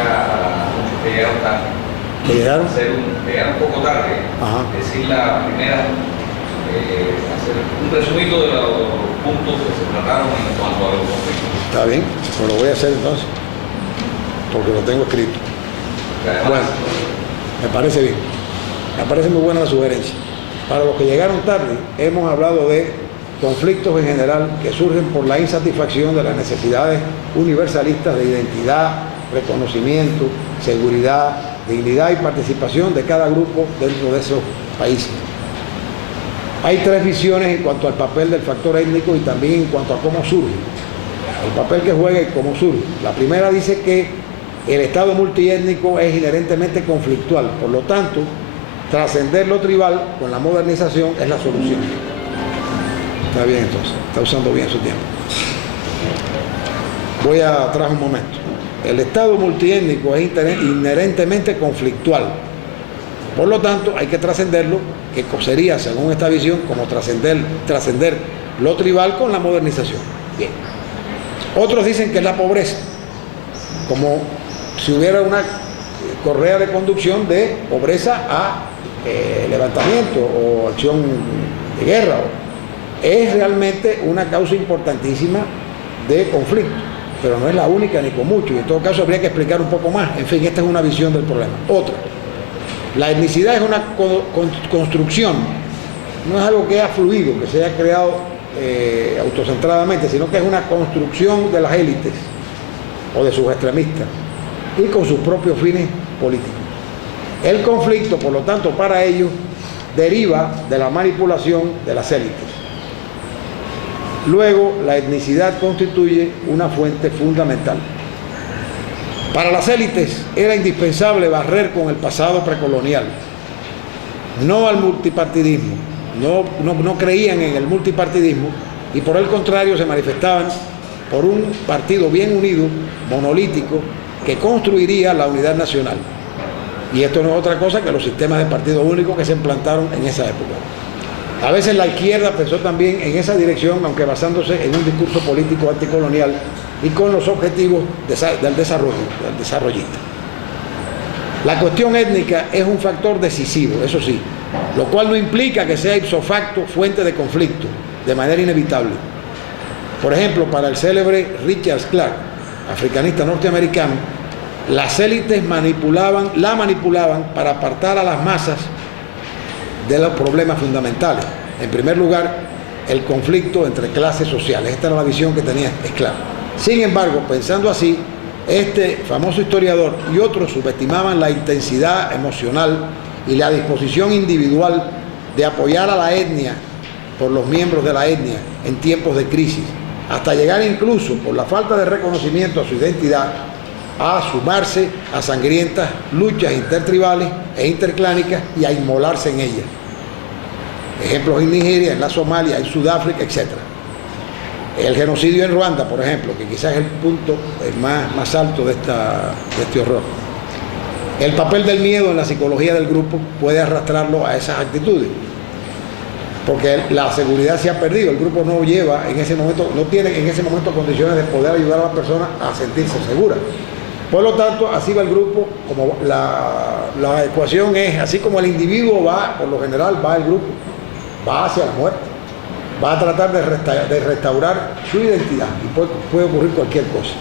a muchos que llegaron tarde. ¿Que llegaron? Llegaron un poco tarde. Ajá. Decir la primera, hacer un resumido de los puntos que se trataron en cuanto a los conflictos. Está bien, pues lo voy a hacer entonces, porque lo tengo escrito. Bueno, me parece bien. Me parece muy buena la sugerencia. Para los que llegaron tarde, hemos hablado de conflictos en general que surgen por la insatisfacción de las necesidades universalistas de identidad, reconocimiento, seguridad, dignidad y participación de cada grupo dentro de esos países. Hay tres visiones en cuanto al papel del factor étnico y también en cuanto a cómo surge, el papel que juega y cómo surge. La primera dice que el Estado multiétnico es inherentemente conflictual, por lo tanto, trascender lo tribal con la modernización es la solución. Está bien entonces, está usando bien su tiempo. Voy atrás un momento. El Estado multiétnico es inherentemente conflictual. Por lo tanto, hay que trascenderlo, que sería, según esta visión, como trascender lo tribal con la modernización. Bien. Otros dicen que es la pobreza, como si hubiera una correa de conducción de pobreza a levantamiento o acción de guerra. Es realmente una causa importantísima de conflicto, pero no es la única ni con mucho, y en todo caso habría que explicar un poco más. En fin, esta es una visión del problema. Otra, la etnicidad es una construcción, no es algo que ha fluido, que se haya creado autocentradamente, sino que es una construcción de las élites o de sus extremistas y con sus propios fines políticos. El conflicto, por lo tanto, para ellos, deriva de la manipulación de las élites. Luego, la etnicidad constituye una fuente fundamental. Para las élites era indispensable barrer con el pasado precolonial, no al multipartidismo, no creían en el multipartidismo y por el contrario se manifestaban por un partido bien unido, monolítico, que construiría la unidad nacional. Y esto no es otra cosa que los sistemas de partido único que se implantaron en esa época. A veces la izquierda pensó también en esa dirección, aunque basándose en un discurso político anticolonial y con los objetivos del desarrollista. La cuestión étnica es un factor decisivo, eso sí, lo cual no implica que sea ipso facto fuente de conflicto, de manera inevitable. Por ejemplo, para el célebre Richard Clarke, africanista norteamericano, las élites la manipulaban para apartar a las masas de los problemas fundamentales. En primer lugar, el conflicto entre clases sociales. Esta era la visión que tenía Clarke. Sin embargo, pensando así, este famoso historiador y otros subestimaban la intensidad emocional y la disposición individual de apoyar a la etnia por los miembros de la etnia en tiempos de crisis, hasta llegar incluso, por la falta de reconocimiento a su identidad, a sumarse a sangrientas luchas intertribales e interclánicas y a inmolarse en ellas. Ejemplos en Nigeria, en la Somalia, en Sudáfrica, etc. El genocidio en Ruanda, por ejemplo, que quizás es el punto más alto de este horror. El papel del miedo en la psicología del grupo puede arrastrarlo a esas actitudes, porque la seguridad se ha perdido. El grupo no tiene en ese momento condiciones de poder ayudar a la persona a sentirse segura. Por lo tanto, así va el grupo, como la ecuación es, así como el individuo va, por lo general, va el grupo, va hacia la muerte, va a tratar de restaurar su identidad y puede ocurrir cualquier cosa.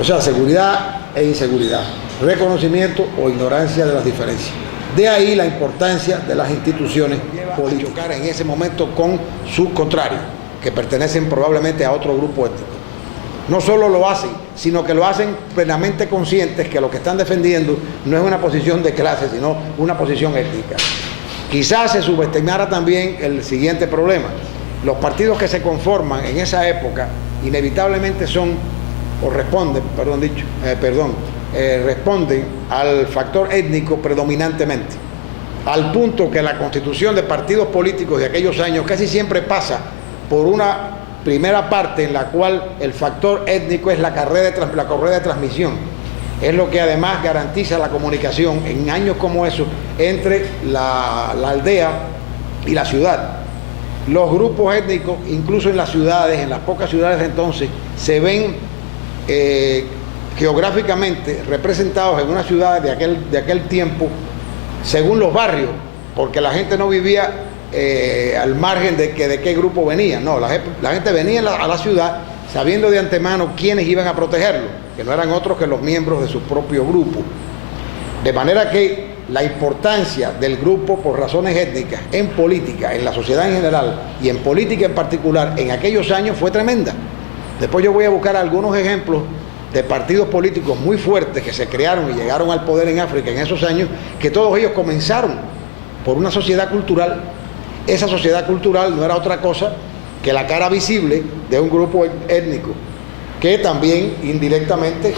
O sea, seguridad e inseguridad, reconocimiento o ignorancia de las diferencias. De ahí la importancia de las instituciones políticas. Chocar en ese momento con sus contrarios, que pertenecen probablemente a otro grupo étnico. No solo lo hacen, sino que lo hacen plenamente conscientes que lo que están defendiendo no es una posición de clase, sino una posición étnica. Quizás se subestimara también el siguiente problema. Los partidos que se conforman en esa época inevitablemente responden al factor étnico predominantemente, al punto que la constitución de partidos políticos de aquellos años casi siempre pasa por una primera parte en la cual el factor étnico es la correa de transmisión. Es lo que además garantiza la comunicación en años como esos entre la aldea y la ciudad. Los grupos étnicos, incluso en las ciudades, en las pocas ciudades de entonces, se ven geográficamente representados en una ciudad de aquel tiempo según los barrios, porque la gente no vivía al margen de qué grupo venía. No, la gente venía a la ciudad sabiendo de antemano quiénes iban a protegerlo, que no eran otros que los miembros de su propio grupo. De manera que la importancia del grupo por razones étnicas en política, en la sociedad en general y en política en particular, en aquellos años fue tremenda. Después yo voy a buscar algunos ejemplos de partidos políticos muy fuertes que se crearon y llegaron al poder en África en esos años, que todos ellos comenzaron por una sociedad cultural. Esa sociedad cultural no era otra cosa que la cara visible de un grupo étnico, que también indirectamente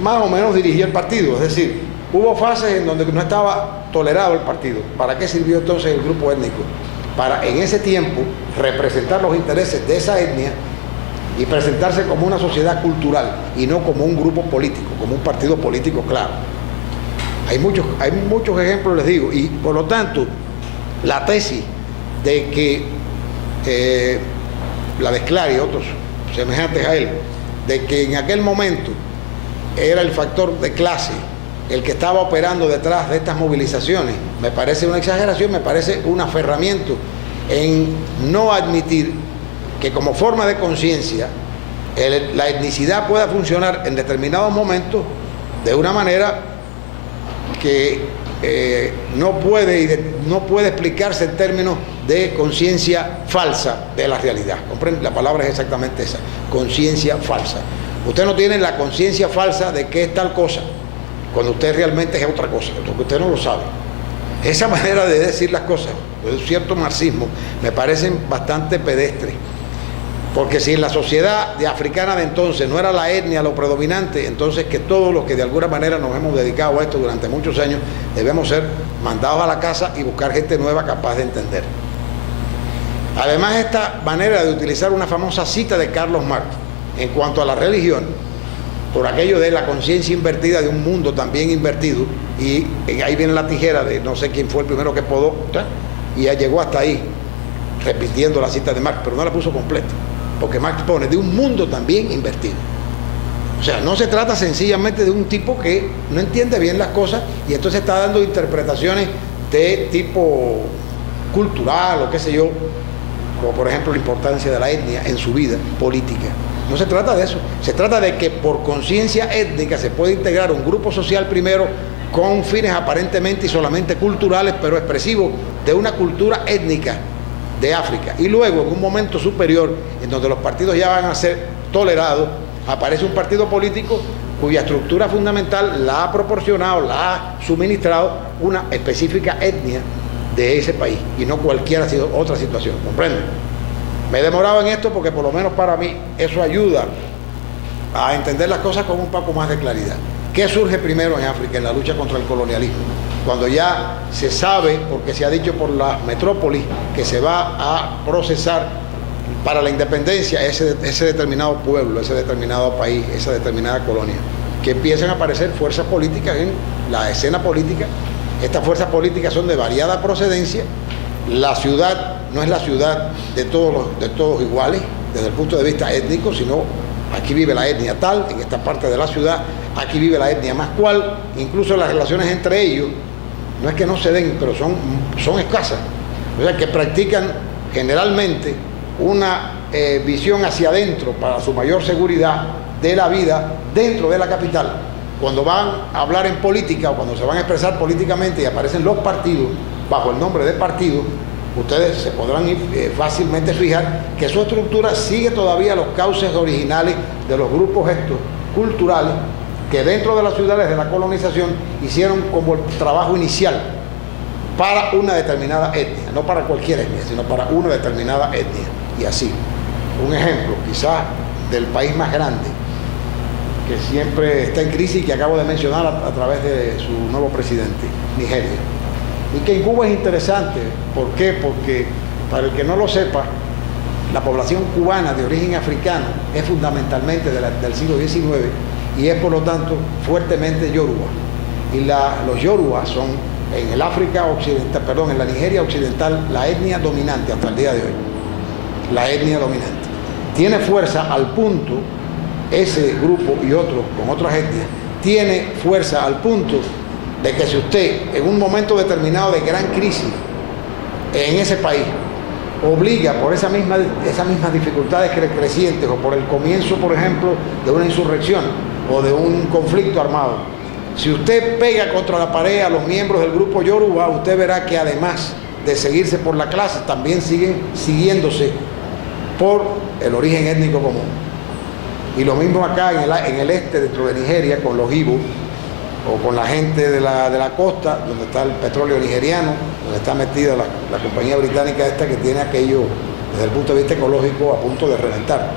más o menos dirigía el partido. Es decir, hubo fases en donde no estaba tolerado el partido. ¿Para qué sirvió entonces el grupo étnico? Para en ese tiempo representar los intereses de esa etnia y presentarse como una sociedad cultural y no como un grupo político, como un partido político, claro. Hay muchos ejemplos, les digo, y por lo tanto, la tesis de que la de Sclary y otros semejantes a él, de que en aquel momento era el factor de clase el que estaba operando detrás de estas movilizaciones, me parece una exageración, me parece un aferramiento en no admitir que como forma de conciencia la etnicidad pueda funcionar en determinados momentos de una manera que no puede explicarse en términos de conciencia falsa de la realidad. ¿Comprende? La palabra es exactamente esa, conciencia falsa. Usted no tiene la conciencia falsa de que es tal cosa, cuando usted realmente es otra cosa, porque usted no lo sabe. Esa manera de decir las cosas, de un cierto marxismo, me parecen bastante pedestres. Porque si en la sociedad africana de entonces no era la etnia lo predominante, entonces que todos los que de alguna manera nos hemos dedicado a esto durante muchos años, debemos ser mandados a la casa y buscar gente nueva capaz de entender. Además, esta manera de utilizar una famosa cita de Carlos Marx en cuanto a la religión, por aquello de la conciencia invertida de un mundo también invertido, y ahí viene la tijera de no sé quién fue el primero que podó, y ya llegó hasta ahí, repitiendo la cita de Marx, pero no la puso completa, porque Marx pone de un mundo también invertido. O sea, no se trata sencillamente de un tipo que no entiende bien las cosas y entonces está dando interpretaciones de tipo cultural o qué sé yo, como por ejemplo la importancia de la etnia en su vida política. No se trata de eso, se trata de que por conciencia étnica se puede integrar un grupo social primero con fines aparentemente y solamente culturales, pero expresivos de una cultura étnica de África. Y luego, en un momento superior, en donde los partidos ya van a ser tolerados, aparece un partido político cuya estructura fundamental la ha proporcionado, la ha suministrado una específica etnia de ese país, y no cualquier otra situación, ¿comprenden? Me he demorado en esto porque por lo menos para mí eso ayuda a entender las cosas con un poco más de claridad. ¿Qué surge primero en África en la lucha contra el colonialismo? Cuando ya se sabe, porque se ha dicho por la metrópolis, que se va a procesar para la independencia ese determinado pueblo, ese determinado país, esa determinada colonia, que empiezan a aparecer fuerzas políticas en la escena política. Estas fuerzas políticas son de variada procedencia. La ciudad no es la ciudad de todos iguales desde el punto de vista étnico, sino aquí vive la etnia tal, en esta parte de la ciudad, aquí vive la etnia más cual, incluso las relaciones entre ellos, no es que no se den, pero son escasas. O sea, que practican generalmente una visión hacia adentro para su mayor seguridad de la vida dentro de la capital. Cuando van a hablar en política o cuando se van a expresar políticamente y aparecen los partidos bajo el nombre de partido, ustedes se podrán fácilmente fijar que su estructura sigue todavía los cauces originales de los grupos estos culturales que dentro de las ciudades de la colonización hicieron como el trabajo inicial para una determinada etnia, no para cualquier etnia, sino para una determinada etnia. Y así, un ejemplo quizás del país más grande que siempre está en crisis y que acabo de mencionar a través de su nuevo presidente, Nigeria. Y que en Cuba es interesante. ¿Por qué? Porque, para el que no lo sepa, la población cubana de origen africano es fundamentalmente del siglo XIX y es por lo tanto fuertemente yoruba. Y los yorubas son en el África occidental, en la Nigeria occidental, la etnia dominante hasta el día de hoy. La etnia dominante. Tiene fuerza al punto ese grupo y otros con otras etnias tiene fuerza al punto de que si usted en un momento determinado de gran crisis en ese país obliga por esas mismas dificultades crecientes o por el comienzo, por ejemplo, de una insurrección o de un conflicto armado, si usted pega contra la pared a los miembros del grupo Yoruba, usted verá que además de seguirse por la clase, también siguen siguiéndose por el origen étnico común. Y lo mismo acá en el este, dentro de Nigeria, con los Igbo, o con la gente de la costa, donde está el petróleo nigeriano, donde está metida la compañía británica esta que tiene aquello, desde el punto de vista ecológico, a punto de reventar.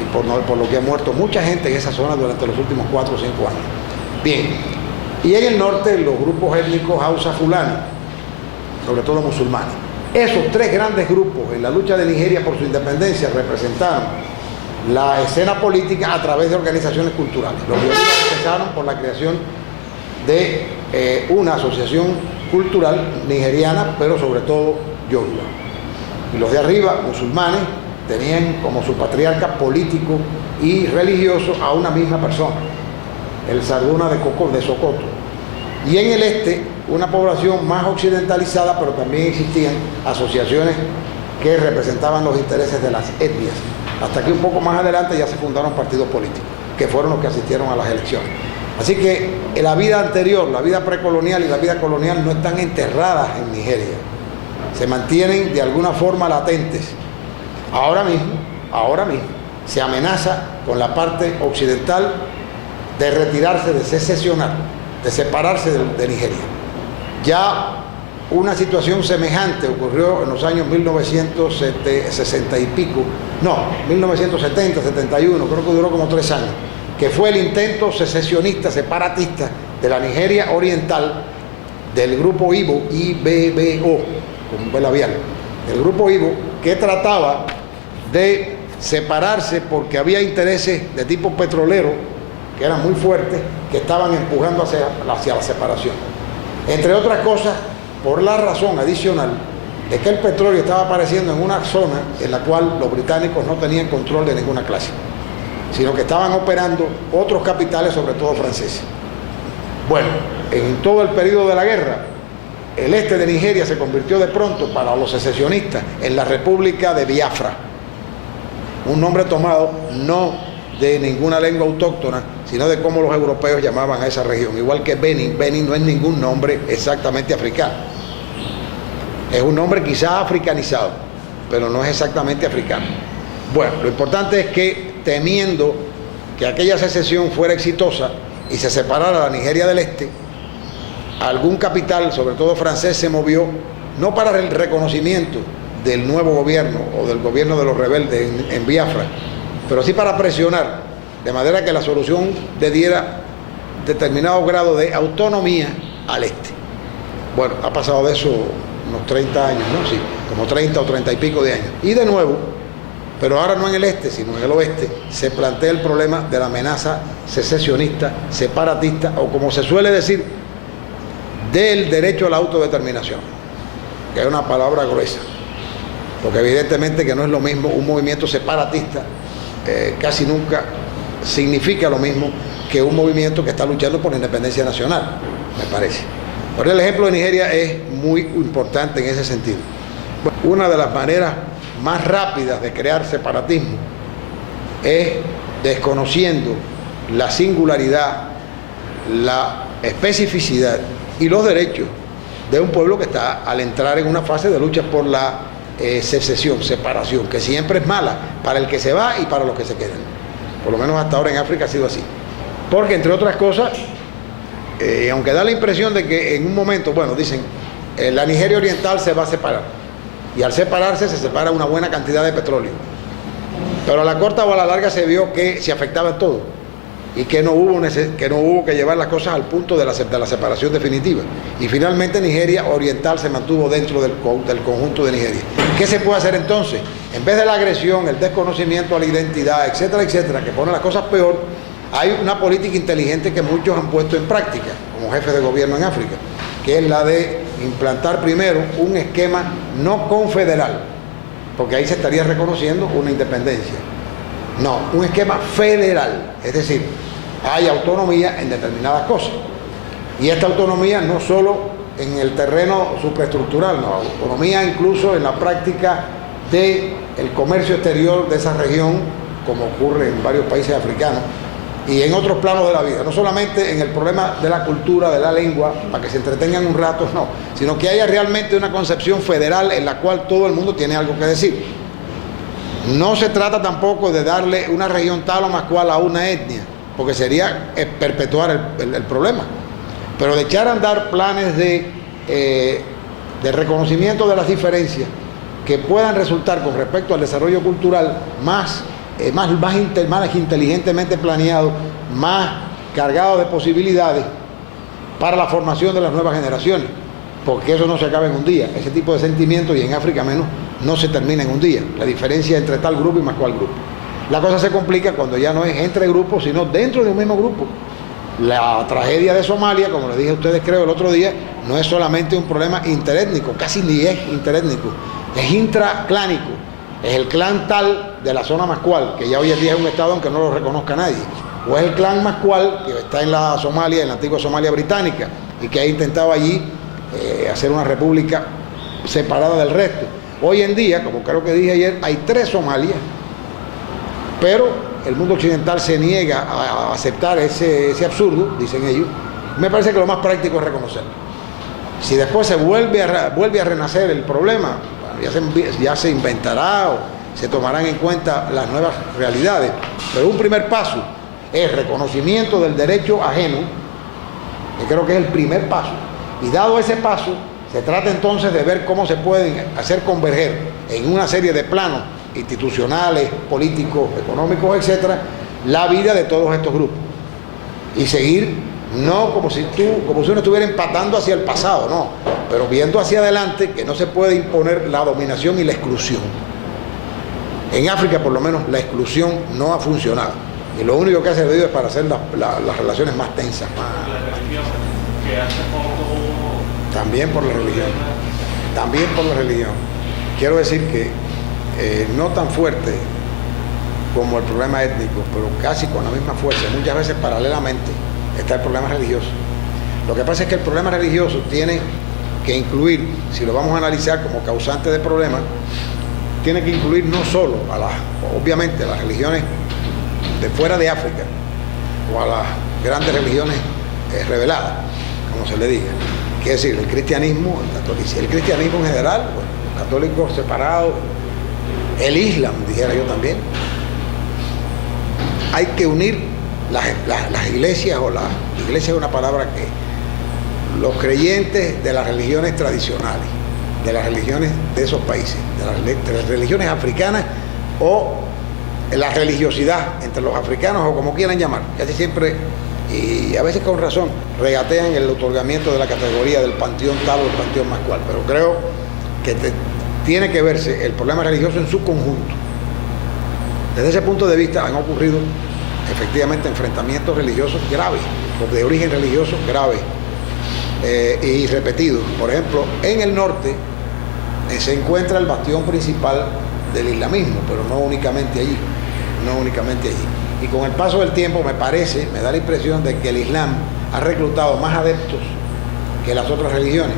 Y por lo que ha muerto mucha gente en esa zona durante los últimos 4 o 5 años. Bien, y en el norte los grupos étnicos Hausa Fulani, sobre todo musulmanes. Esos 3 grandes grupos en la lucha de Nigeria por su independencia representaron la escena política a través de organizaciones culturales. Los Yoruba empezaron por la creación de una asociación cultural nigeriana, pero sobre todo Yoruba. Y los de arriba, musulmanes, tenían como su patriarca político y religioso a una misma persona, el Sarduna de Sokoto. Y en el este, una población más occidentalizada, pero también existían asociaciones que representaban los intereses de las etnias. Hasta que un poco más adelante ya se fundaron partidos políticos, que fueron los que asistieron a las elecciones. Así que la vida anterior, la vida precolonial y la vida colonial no están enterradas en Nigeria. Se mantienen de alguna forma latentes. Ahora mismo, se amenaza con la parte occidental de retirarse, de secesionar, de separarse de Nigeria. Ya una situación semejante ocurrió en los años 1960 y pico, 1970, 71, creo que duró como 3 años, que fue el intento secesionista, separatista de la Nigeria Oriental, del grupo Igbo, IBBO, con B labial, el grupo Igbo, que trataba de separarse porque había intereses de tipo petrolero que eran muy fuertes, que estaban empujando hacia la separación. Entre otras cosas, por la razón adicional de que el petróleo estaba apareciendo en una zona en la cual los británicos no tenían control de ninguna clase, sino que estaban operando otros capitales, sobre todo franceses. Bueno, en todo el periodo de la guerra, el este de Nigeria se convirtió de pronto para los secesionistas en la República de Biafra, un nombre tomado no de ninguna lengua autóctona, sino de cómo los europeos llamaban a esa región. Igual que Benin, Benin no es ningún nombre exactamente africano. Es un nombre quizá africanizado, pero no es exactamente africano. Bueno, lo importante es que, temiendo que aquella secesión fuera exitosa y se separara la Nigeria del Este, algún capital, sobre todo francés, se movió, no para el reconocimiento del nuevo gobierno o del gobierno de los rebeldes en Biafra, pero sí para presionar, de manera que la solución le diera determinado grado de autonomía al este. Bueno, ha pasado de eso unos 30 años, ¿no? Sí, como 30 o 30 y pico de años. Y de nuevo, pero ahora no en el este, sino en el oeste, se plantea el problema de la amenaza secesionista, separatista, o como se suele decir, del derecho a la autodeterminación, que es una palabra gruesa, porque evidentemente que no es lo mismo un movimiento separatista, casi nunca significa lo mismo que un movimiento que está luchando por la independencia nacional, me parece. Ahora el ejemplo de Nigeria es muy importante en ese sentido. Una de las maneras más rápidas de crear separatismo es desconociendo la singularidad, la especificidad y los derechos de un pueblo que está al entrar en una fase de lucha por la secesión, separación, que siempre es mala para el que se va y para los que se quedan. Por lo menos hasta ahora en África ha sido así. Porque, entre otras cosas, aunque da la impresión de que en un momento, bueno, dicen, la Nigeria Oriental se va a separar. Y al separarse se separa una buena cantidad de petróleo. Pero a la corta o a la larga se vio que se afectaba todo y que no hubo que llevar las cosas al punto de la separación definitiva. Y finalmente Nigeria Oriental se mantuvo dentro del conjunto de Nigeria. ¿Qué se puede hacer entonces? En vez de la agresión, el desconocimiento a la identidad, etcétera, etcétera, que pone las cosas peor, hay una política inteligente que muchos han puesto en práctica, como jefes de gobierno en África, que es la de implantar primero un esquema no confederal, porque ahí se estaría reconociendo una independencia. No, un esquema federal, es decir, hay autonomía en determinadas cosas. Y esta autonomía no solo en el terreno superestructural, no, autonomía incluso en la práctica del comercio exterior de esa región, como ocurre en varios países africanos, y en otros planos de la vida, no solamente en el problema de la cultura, de la lengua, para que se entretengan un rato, no, sino que haya realmente una concepción federal en la cual todo el mundo tiene algo que decir. No se trata tampoco de darle una región tal o más cual a una etnia, porque sería perpetuar el problema, pero de echar a andar planes de reconocimiento de las diferencias que puedan resultar con respecto al desarrollo cultural más inteligentemente planeado, más cargado de posibilidades para la formación de las nuevas generaciones, porque eso no se acaba en un día. Ese tipo de sentimientos, y en África menos, no se termina en un día. La diferencia entre tal grupo y más cual grupo. La cosa se complica cuando ya no es entre grupos, sino dentro de un mismo grupo. La tragedia de Somalia, como les dije a ustedes creo el otro día, no es solamente un problema interétnico, casi ni es interétnico, es intraclánico. Es el clan tal de la zona Mascual, que ya hoy en día es un estado aunque no lo reconozca nadie. O es el clan Mascual, que está en la Somalia, en la antigua Somalia británica, y que ha intentado allí hacer una república separada del resto. Hoy en día, como creo que dije ayer, hay 3 Somalias, pero el mundo occidental se niega a aceptar ese absurdo, dicen ellos. Me parece que lo más práctico es reconocerlo. Si después se vuelve a renacer el problema, ya se inventará o se tomarán en cuenta las nuevas realidades. Pero un primer paso es reconocimiento del derecho ajeno, que creo que es el primer paso. Y dado ese paso, se trata entonces de ver cómo se pueden hacer converger en una serie de planos institucionales, políticos, económicos, etcétera, la vida de todos estos grupos. Y seguir, no como si uno estuviera empatando hacia el pasado, no, pero viendo hacia adelante, que no se puede imponer la dominación y la exclusión. En África, por lo menos, la exclusión no ha funcionado. Y lo único que ha servido es para hacer las relaciones más tensas. La religión, que hace poco... También por la religión. También por la religión. Quiero decir que no tan fuerte como el problema étnico, pero casi con la misma fuerza, muchas veces paralelamente, está el problema religioso. Lo que pasa es que el problema religioso tiene que incluir, si lo vamos a analizar como causante de problemas, tiene que incluir no solo obviamente a las religiones de fuera de África o a las grandes religiones reveladas, como se le diga. Quiere decir, el cristianismo, el cristianismo en general, bueno, los católicos separados, el Islam, dijera yo también. Hay que unir las iglesias, o la iglesia es una palabra que los creyentes de las religiones tradicionales, de las religiones de esos países, de las religiones africanas, o la religiosidad entre los africanos, o como quieran llamar, casi siempre, y a veces con razón, regatean el otorgamiento de la categoría del panteón tal o el panteón Mascual, pero creo que tiene que verse el problema religioso en su conjunto. Desde ese punto de vista han ocurrido efectivamente enfrentamientos religiosos graves, o de origen religioso grave y repetidos. Por ejemplo, en el norte se encuentra el bastión principal del islamismo, pero no únicamente allí, Y con el paso del tiempo me da la impresión de que el Islam ha reclutado más adeptos que las otras religiones.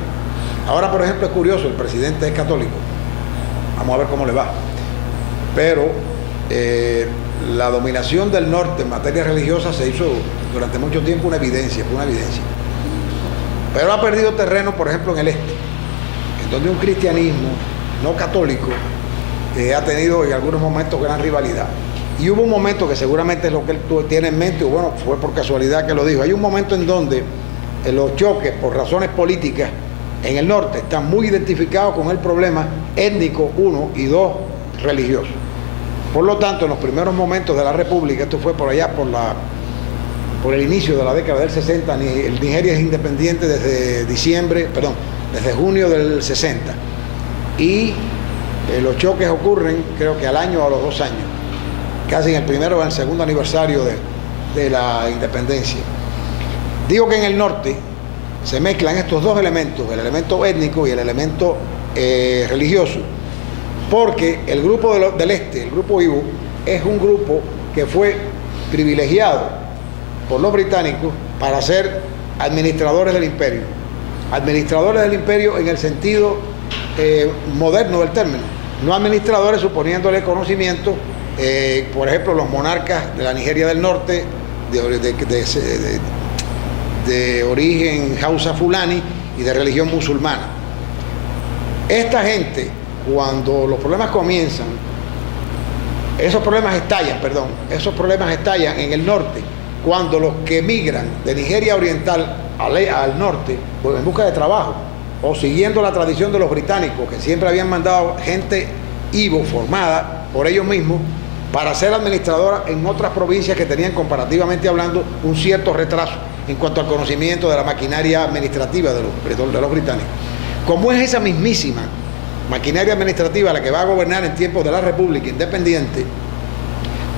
Ahora, por ejemplo, es curioso, el presidente es católico. Vamos a ver cómo le va. Pero la dominación del norte en materia religiosa se hizo durante mucho tiempo fue una evidencia. Pero ha perdido terreno, por ejemplo, en el este, en donde un cristianismo no católico ha tenido en algunos momentos gran rivalidad. Y hubo un momento, que seguramente es lo que él tiene en mente, o bueno, fue por casualidad que lo dijo, hay un momento en donde los choques por razones políticas en el norte están muy identificados con el problema étnico, 1, y 2, religioso. Por lo tanto, en los primeros momentos de la República, esto fue por allá, por el inicio de la década del 60, Nigeria es independiente desde junio del 60. Y los choques ocurren, creo que al año o a los 2 años, casi en el primero o en el segundo aniversario de la independencia. Digo que en el norte se mezclan estos dos elementos, el elemento étnico y el elemento religioso, porque el grupo del este, el grupo Ibo, es un grupo que fue privilegiado por los británicos para ser administradores del imperio. Administradores del imperio en el sentido moderno del término, no administradores suponiéndole conocimiento, por ejemplo, los monarcas de la Nigeria del Norte, de origen Hausa Fulani y de religión musulmana. Esta gente, cuando los problemas comienzan, esos problemas estallan en el norte, cuando los que emigran de Nigeria Oriental al norte en busca de trabajo o siguiendo la tradición de los británicos, que siempre habían mandado gente Ibo formada por ellos mismos para ser administradora en otras provincias que tenían, comparativamente hablando, un cierto retraso en cuanto al conocimiento de la maquinaria administrativa de los británicos. Como es esa mismísima maquinaria administrativa la que va a gobernar en tiempos de la República Independiente,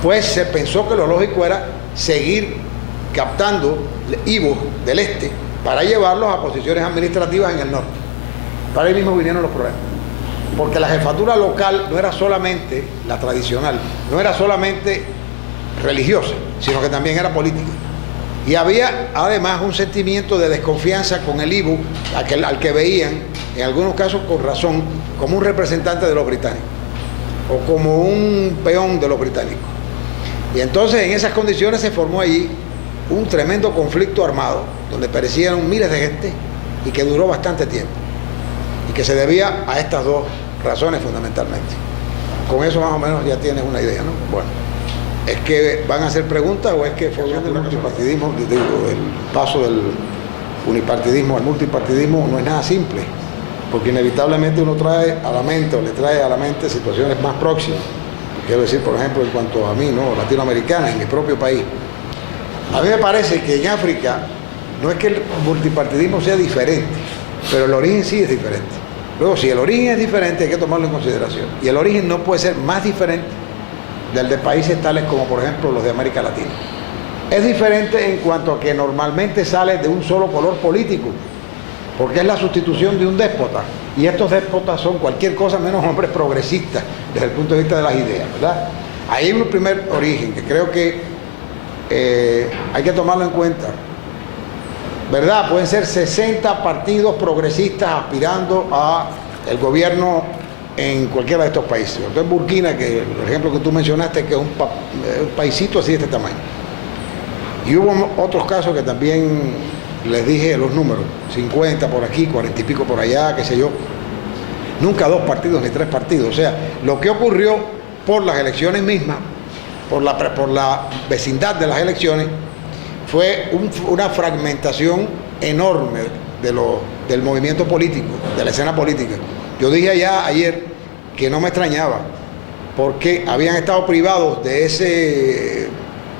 pues se pensó que lo lógico era seguir captando Ibos del este para llevarlos a posiciones administrativas en el norte. Para ahí mismo vinieron los problemas, porque la jefatura local no era solamente la tradicional, no era solamente religiosa, sino que también era política. Y había además un sentimiento de desconfianza con el Ibu, al que veían, en algunos casos con razón, como un representante de los británicos, o como un peón de los británicos. Y entonces en esas condiciones se formó allí un tremendo conflicto armado, donde perecieron miles de gente y que duró bastante tiempo, y que se debía a estas dos razones fundamentalmente. Con eso más o menos ya tienes una idea, ¿no? Bueno, ¿es que van a hacer preguntas o es que fue el multipartidismo, digo, el paso del unipartidismo al multipartidismo no es nada simple, porque inevitablemente uno trae a la mente o le trae a la mente situaciones más próximas? Quiero decir, por ejemplo, en cuanto a mí, ¿no?, latinoamericana, en mi propio país. A mí me parece que en África no es que el multipartidismo sea diferente, pero el origen sí es diferente. Luego, si el origen es diferente, hay que tomarlo en consideración. Y el origen no puede ser más diferente del de países tales como, por ejemplo, los de América Latina. Es diferente en cuanto a que normalmente sale de un solo color político, porque es la sustitución de un déspota. Y estos déspotas son cualquier cosa menos hombres progresistas desde el punto de vista de las ideas, ¿verdad? Ahí hay un primer origen que creo que hay que tomarlo en cuenta, ¿verdad? Pueden ser 60 partidos progresistas aspirando a el gobierno en cualquiera de estos países. Entonces Burkina, que el ejemplo que tú mencionaste, que es un paisito así de este tamaño. Y hubo otros casos que también les dije los números, 50 por aquí, 40 y pico por allá, qué sé yo. Nunca 2 partidos ni 3 partidos. O sea, lo que ocurrió por las elecciones mismas, por la vecindad de las elecciones, fue una fragmentación enorme del movimiento político, de la escena política. Yo dije allá ayer que no me extrañaba, porque habían estado privados de ese,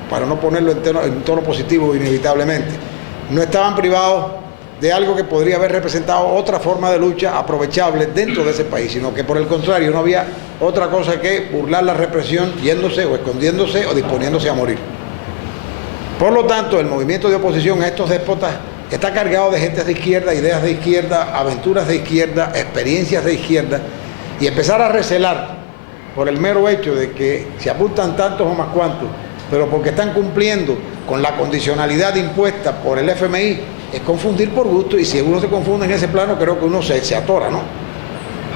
para no ponerlo en tono positivo inevitablemente, no estaban privados de algo que podría haber representado otra forma de lucha aprovechable dentro de ese país, sino que por el contrario no había otra cosa que burlar la represión yéndose o escondiéndose o disponiéndose a morir. Por lo tanto, el movimiento de oposición a estos déspotas está cargado de gente de izquierda, ideas de izquierda, aventuras de izquierda, experiencias de izquierda, y empezar a recelar por el mero hecho de que se apuntan tantos o más cuantos, pero porque están cumpliendo con la condicionalidad impuesta por el FMI, es confundir por gusto, y si uno se confunde en ese plano, creo que uno se atora, ¿no?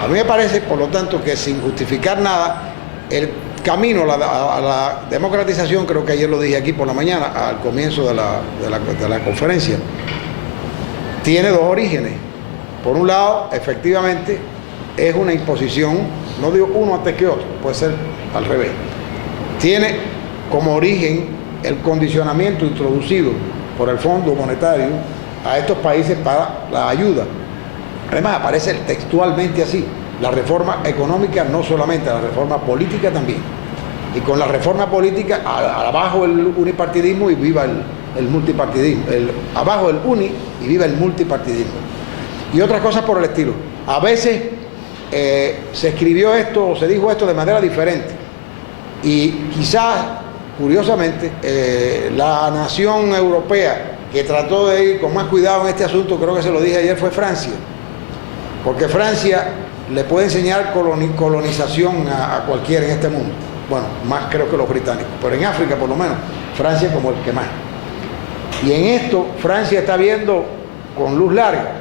A mí me parece, por lo tanto, que sin justificar nada, el camino a la democratización, creo que ayer lo dije aquí por la mañana, al comienzo de la conferencia, tiene dos orígenes. Por un lado, efectivamente, es una imposición, no digo uno antes que otro, puede ser al revés. Tiene como origen el condicionamiento introducido por el Fondo Monetario a estos países para la ayuda. Además, aparece textualmente así: la reforma económica, no solamente, la reforma política también. Y con la reforma política, abajo el unipartidismo y viva el multipartidismo. Abajo el uni y viva el multipartidismo. Y otras cosas por el estilo. A veces se escribió esto o se dijo esto de manera diferente. Y quizás, curiosamente, la nación europea que trató de ir con más cuidado en este asunto, creo que se lo dije ayer, fue Francia. Porque Francia le puede enseñar colonización a cualquiera en este mundo. bueno, más creo que los británicos, pero en África por lo menos, Francia como el que más. Y en esto Francia está viendo con luz larga,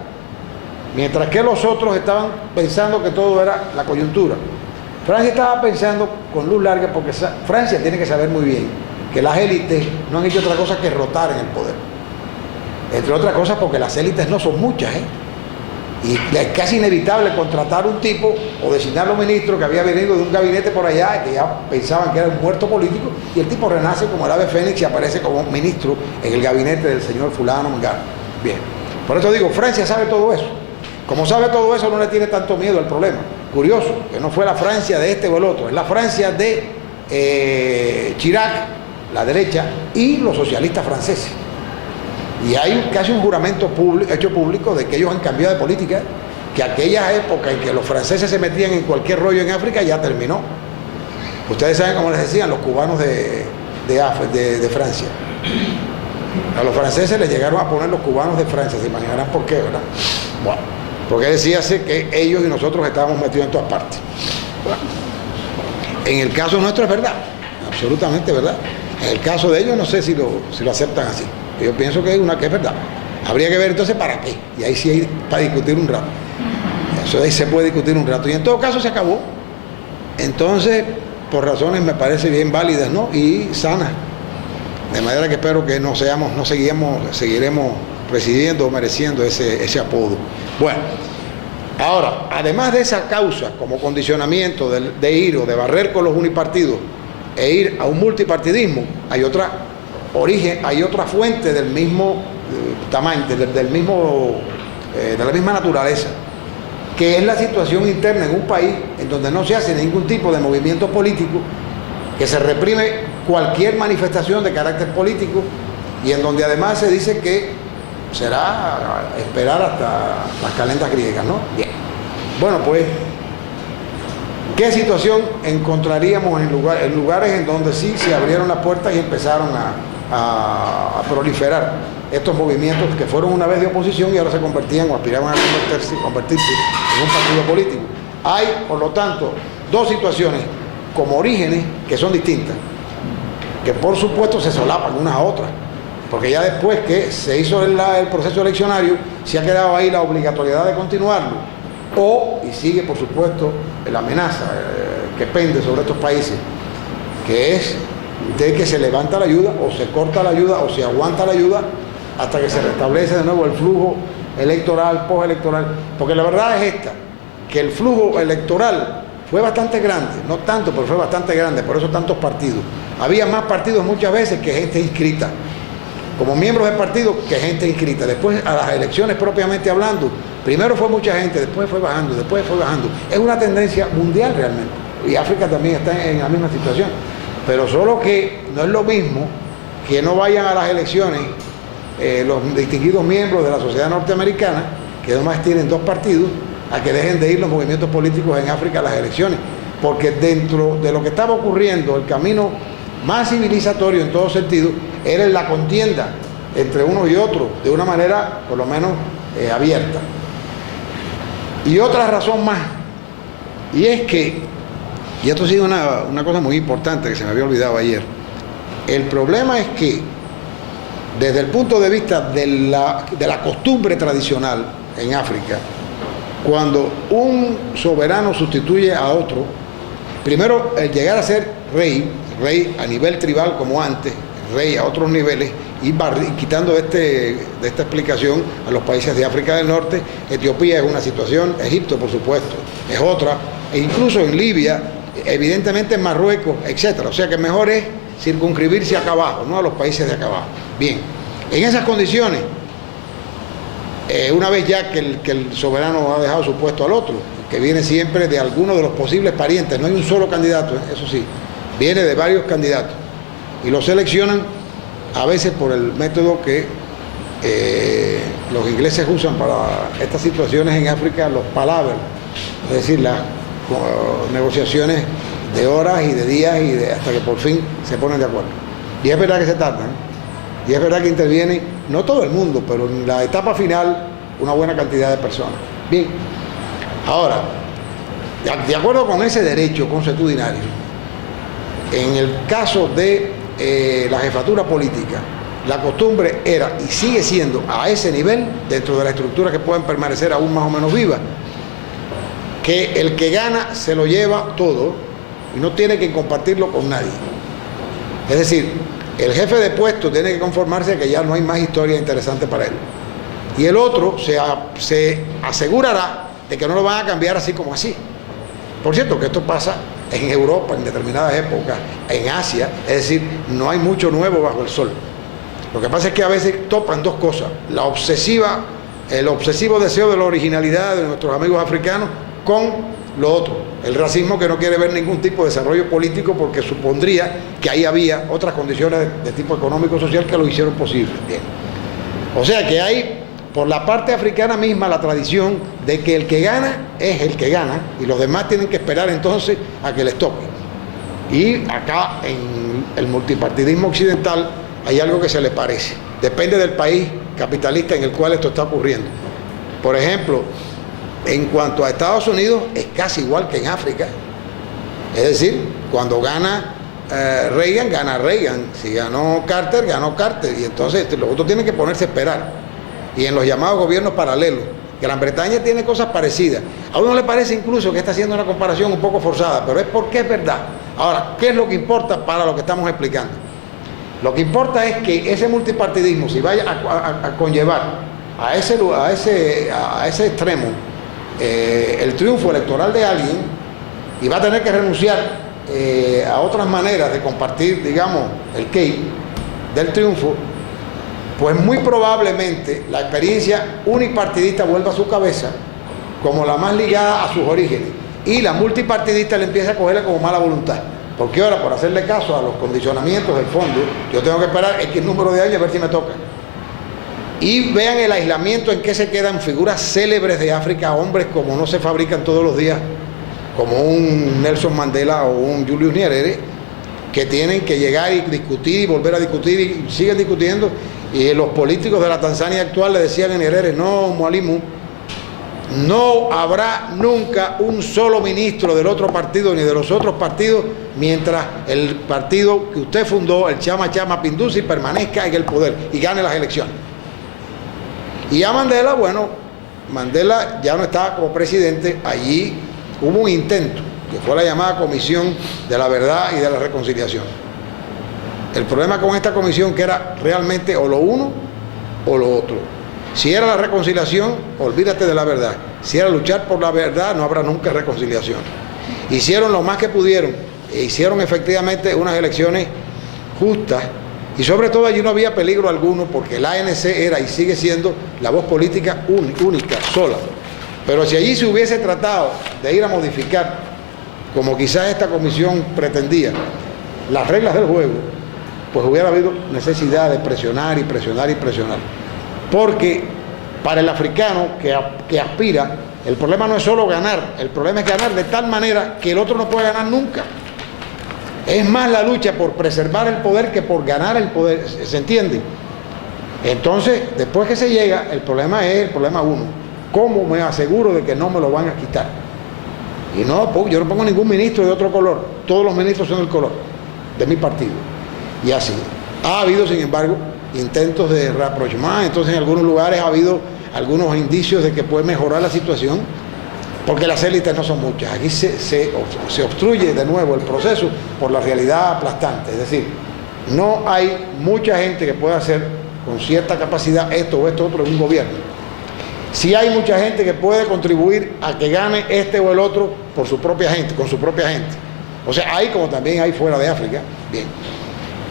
mientras que los otros estaban pensando que todo era la coyuntura. Francia estaba pensando con luz larga porque Francia tiene que saber muy bien que las élites no han hecho otra cosa que rotar en el poder. Entre otras cosas porque las élites no son muchas, y es casi inevitable contratar un tipo o designarlo ministro que había venido de un gabinete por allá, que ya pensaban que era un muerto político, y el tipo renace como el ave fénix y aparece como ministro en el gabinete del señor fulano Mengano. Bien, por eso digo, Francia sabe todo eso. Como sabe todo eso, no le tiene tanto miedo al problema. Curioso, que no fue la Francia de este o el otro, es la Francia de Chirac, la derecha, y los socialistas franceses. Y hay casi un juramento hecho público de que ellos han cambiado de política, que aquella época en que los franceses se metían en cualquier rollo en África ya terminó. Ustedes saben, como les decían, los cubanos de Francia. A los franceses les llegaron a poner los cubanos de Francia, se imaginarán por qué, ¿verdad? Bueno, porque decíase que ellos y nosotros estábamos metidos en todas partes. Bueno, en el caso nuestro es verdad, absolutamente verdad. En el caso de ellos no sé si lo aceptan así. Yo pienso que es verdad. Habría que ver entonces para qué. Y ahí sí hay para discutir un rato. Eso ahí se puede discutir un rato. Y en todo caso se acabó. Entonces, por razones me parece bien válidas, ¿no? Y sanas. De manera que espero que seguiremos recibiendo o mereciendo ese apodo. Bueno, ahora, además de esa causa como condicionamiento de ir o de barrer con los unipartidos e ir a un multipartidismo, hay otra origen, hay otra fuente del mismo tamaño, de la misma naturaleza, que es la situación interna en un país en donde no se hace ningún tipo de movimiento político, que se reprime cualquier manifestación de carácter político y en donde además se dice que será esperar hasta las calendas griegas, ¿no? Bien. Bueno, pues, ¿qué situación encontraríamos en lugares en donde sí se abrieron las puertas y empezaron a proliferar estos movimientos que fueron una vez de oposición y ahora se convertían o aspiraban a convertirse en un partido político? Hay, por lo tanto, dos situaciones como orígenes que son distintas, que por supuesto se solapan unas a otras, porque ya después que se hizo el proceso eleccionario, se ha quedado ahí la obligatoriedad de continuarlo, y sigue por supuesto la amenaza que pende sobre estos países, que es de que se levanta la ayuda, o se corta la ayuda, o se aguanta la ayuda, hasta que se restablece de nuevo el flujo electoral, postelectoral, porque la verdad es esta, que el flujo electoral fue bastante grande, no tanto, pero fue bastante grande, por eso tantos partidos. Había más partidos muchas veces que gente inscrita, como miembros de partidos que gente inscrita. Después, a las elecciones propiamente hablando, primero fue mucha gente, después fue bajando. Es una tendencia mundial realmente, y África también está en la misma situación, pero solo que no es lo mismo que no vayan a las elecciones los distinguidos miembros de la sociedad norteamericana, que además tienen dos partidos, a que dejen de ir los movimientos políticos en África a las elecciones, porque dentro de lo que estaba ocurriendo, el camino más civilizatorio en todo sentido era la contienda entre unos y otros, de una manera por lo menos abierta. Y otra razón más, y es que, y esto ha sido una cosa muy importante que se me había olvidado ayer, el problema es que desde el punto de vista de la costumbre tradicional en África, cuando un soberano sustituye a otro, primero el llegar a ser rey a nivel tribal como antes, rey a otros niveles, y quitando de esta explicación a los países de África del Norte. Etiopía es una situación, Egipto por supuesto es otra, e incluso en Libia, evidentemente en Marruecos, etcétera. O sea que mejor es circunscribirse acá abajo, no a los países de acá abajo. Bien, en esas condiciones, una vez ya que el soberano ha dejado su puesto al otro, que viene siempre de alguno de los posibles parientes, no hay un solo candidato, eso sí, viene de varios candidatos, y los seleccionan a veces por el método que los ingleses usan para estas situaciones en África, los palabras, es decir, las negociaciones de horas y de días hasta que por fin se ponen de acuerdo. Y es verdad que se tardan, y es verdad que interviene, no todo el mundo, pero en la etapa final, una buena cantidad de personas. Bien, ahora, de acuerdo con ese derecho consuetudinario, En el caso de la jefatura política, la costumbre era y sigue siendo a ese nivel, dentro de las estructuras que pueden permanecer aún más o menos vivas, que el que gana se lo lleva todo y no tiene que compartirlo con nadie. Es decir, el jefe de puesto tiene que conformarse de que ya no hay más historia interesante para él. Y el otro se asegurará de que no lo van a cambiar así como así. Por cierto, que esto pasa en Europa en determinadas épocas, en Asia, es decir, no hay mucho nuevo bajo el sol. Lo que pasa es que a veces topan dos cosas: el obsesivo deseo de la originalidad de nuestros amigos africanos con lo otro, el racismo, que no quiere ver ningún tipo de desarrollo político porque supondría que ahí había otras condiciones de tipo económico-social que lo hicieron posible. Bien. O sea que hay, por la parte africana misma, la tradición de que el que gana es el que gana y los demás tienen que esperar entonces a que les toque. Y acá en el multipartidismo occidental hay algo que se le parece. Depende del país capitalista en el cual esto está ocurriendo. Por ejemplo, en cuanto a Estados Unidos, es casi igual que en África. Es decir, cuando gana Reagan, gana Reagan. Si ganó Carter, ganó Carter. Y entonces los otros tienen que ponerse a esperar. Y en los llamados gobiernos paralelos, Gran Bretaña tiene cosas parecidas. A uno le parece incluso que está haciendo una comparación un poco forzada, pero es porque es verdad. Ahora, ¿qué es lo que importa para lo que estamos explicando? Lo que importa es que ese multipartidismo, si vaya a conllevar a ese extremo el triunfo electoral de alguien, y va a tener que renunciar a otras maneras de compartir, digamos, el cake del triunfo, pues muy probablemente la experiencia unipartidista vuelva a su cabeza como la más ligada a sus orígenes, y la multipartidista le empieza a cogerle como mala voluntad. Porque ahora, por hacerle caso a los condicionamientos del fondo, yo tengo que esperar X número de años a ver si me toca. Y vean el aislamiento en que se quedan figuras célebres de África, hombres como no se fabrican todos los días, como un Nelson Mandela o un Julius Nyerere, que tienen que llegar y discutir y volver a discutir y siguen discutiendo. Y los políticos de la Tanzania actual le decían a Nyerere: no, Mwalimu, no habrá nunca un solo ministro del otro partido ni de los otros partidos mientras el partido que usted fundó, el Chama Chama Pinduzi, permanezca en el poder y gane las elecciones. Y a Mandela, bueno, Mandela ya no estaba como presidente. Allí hubo un intento, que fue la llamada Comisión de la Verdad y de la Reconciliación. El problema con esta comisión que era realmente o lo uno o lo otro. Si era la reconciliación, olvídate de la verdad. Si era luchar por la verdad, no habrá nunca reconciliación. Hicieron lo más que pudieron, e hicieron efectivamente unas elecciones justas, y sobre todo allí no había peligro alguno, porque el ANC era y sigue siendo la voz política única, sola. Pero si allí se hubiese tratado de ir a modificar, como quizás esta comisión pretendía, las reglas del juego, pues hubiera habido necesidad de presionar y presionar y presionar. Porque para el africano que aspira, el problema no es solo ganar, el problema es ganar de tal manera que el otro no puede ganar nunca. Es más la lucha por preservar el poder que por ganar el poder, ¿se entiende? Entonces, después que se llega, el problema es el problema uno: ¿cómo me aseguro de que no me lo van a quitar? Y no, yo no pongo ningún ministro de otro color, todos los ministros son del color de mi partido. Y así. Ha habido, sin embargo, intentos de rapprochement. Entonces en algunos lugares ha habido algunos indicios de que puede mejorar la situación, porque las élites no son muchas. Aquí se obstruye de nuevo el proceso por la realidad aplastante. Es decir, no hay mucha gente que pueda hacer con cierta capacidad esto o esto otro en un gobierno. Sí hay mucha gente que puede contribuir a que gane este o el otro por su propia gente, con su propia gente. O sea, hay, como también hay fuera de África. Bien.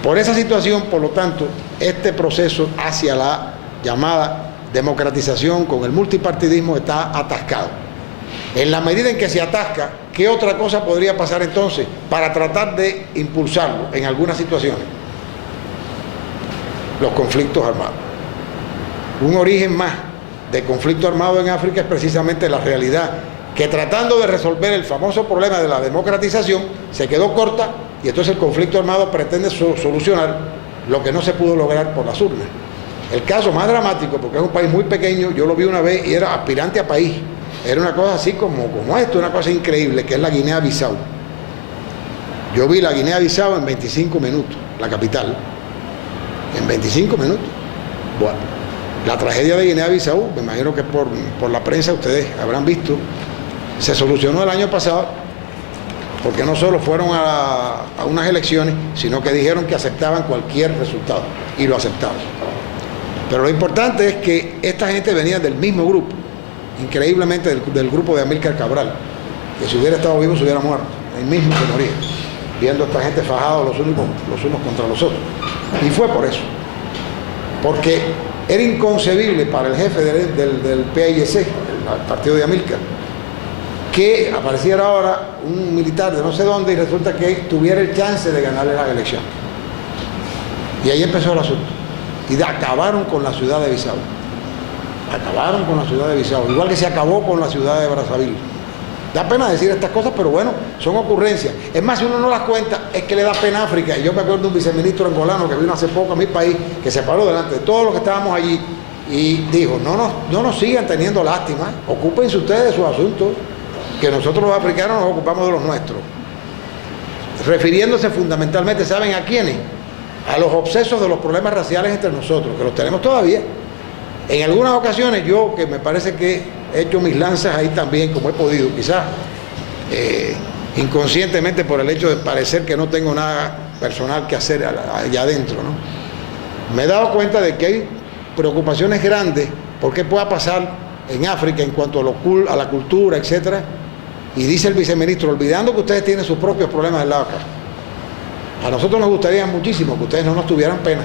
Por esa situación, por lo tanto, este proceso hacia la llamada democratización con el multipartidismo está atascado. En la medida en que se atasca, ¿qué otra cosa podría pasar entonces para tratar de impulsarlo en algunas situaciones? Los conflictos armados. Un origen más de conflicto armado en África es precisamente la realidad que, tratando de resolver el famoso problema de la democratización, se quedó corta, y entonces el conflicto armado pretende solucionar lo que no se pudo lograr por las urnas. El caso más dramático, porque es un país muy pequeño, yo lo vi una vez y era aspirante a país, era una cosa así como esto, una cosa increíble, que es la Guinea-Bissau. Yo vi la Guinea-Bissau en 25 minutos, la capital, en 25 minutos. Bueno, la tragedia de Guinea-Bissau, me imagino que por la prensa ustedes habrán visto, se solucionó el año pasado, porque no solo fueron a unas elecciones, sino que dijeron que aceptaban cualquier resultado, y lo aceptaron. Pero lo importante es que esta gente venía del mismo grupo, increíblemente del grupo de Amílcar Cabral, que si hubiera estado vivo se hubiera muerto, el mismo que moría, viendo a esta gente fajados los unos contra los otros. Y fue por eso, porque era inconcebible para el jefe del PAIGC, el partido de Amílcar, que apareciera ahora un militar de no sé dónde y resulta que tuviera el chance de ganarle la elección. Y ahí empezó el asunto. Y acabaron con la ciudad de Bissau. Acabaron con la ciudad de Bissau, igual que se acabó con la ciudad de Brazzaville. Da pena decir estas cosas, pero bueno, son ocurrencias. Es más, si uno no las cuenta, es que le da pena a África. Y yo me acuerdo de un viceministro angolano que vino hace poco a mi país, que se paró delante de todos los que estábamos allí y dijo, no nos sigan teniendo lástima, ocúpense ustedes de sus asuntos, que nosotros los africanos nos ocupamos de los nuestros. Refiriéndose fundamentalmente, ¿saben a quiénes? A los obsesos de los problemas raciales entre nosotros, que los tenemos todavía. En algunas ocasiones yo, que me parece que he hecho mis lanzas ahí también, como he podido, quizás inconscientemente por el hecho de parecer que no tengo nada personal que hacer allá adentro, ¿no? Me he dado cuenta de que hay preocupaciones grandes por qué pueda pasar en África en cuanto a la cultura, etcétera. Y dice el viceministro, olvidando que ustedes tienen sus propios problemas del lado acá. A nosotros nos gustaría muchísimo que ustedes no nos tuvieran pena.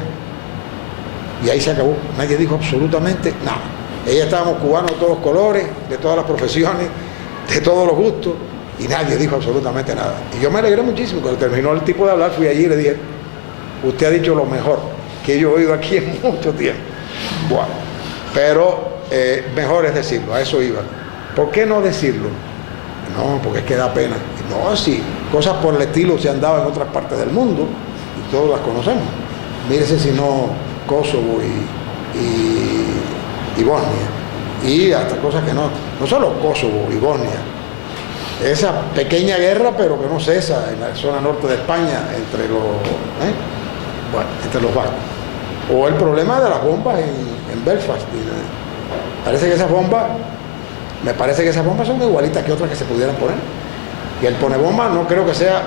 Y ahí se acabó. Nadie dijo absolutamente nada. Ella estábamos cubanos de todos los colores, de todas las profesiones, de todos los gustos, y nadie dijo absolutamente nada. Y yo me alegré muchísimo. Cuando terminó el tipo de hablar, fui allí y le dije, usted ha dicho lo mejor que yo he oído aquí en mucho tiempo. Bueno, pero mejor es decirlo, a eso iba. ¿Por qué no decirlo? No, porque es que da pena. No, sí, cosas por el estilo se han dado en otras partes del mundo y todos las conocemos. Mírese si no Kosovo y Bosnia. Y hasta cosas que no solo Kosovo y Bosnia. Esa pequeña guerra, pero que no cesa en la zona norte de España entre los barcos. O el problema de las bombas en Belfast. Me parece que esas bombas son igualitas que otras que se pudieran poner. Y el ponebomba no creo que sea,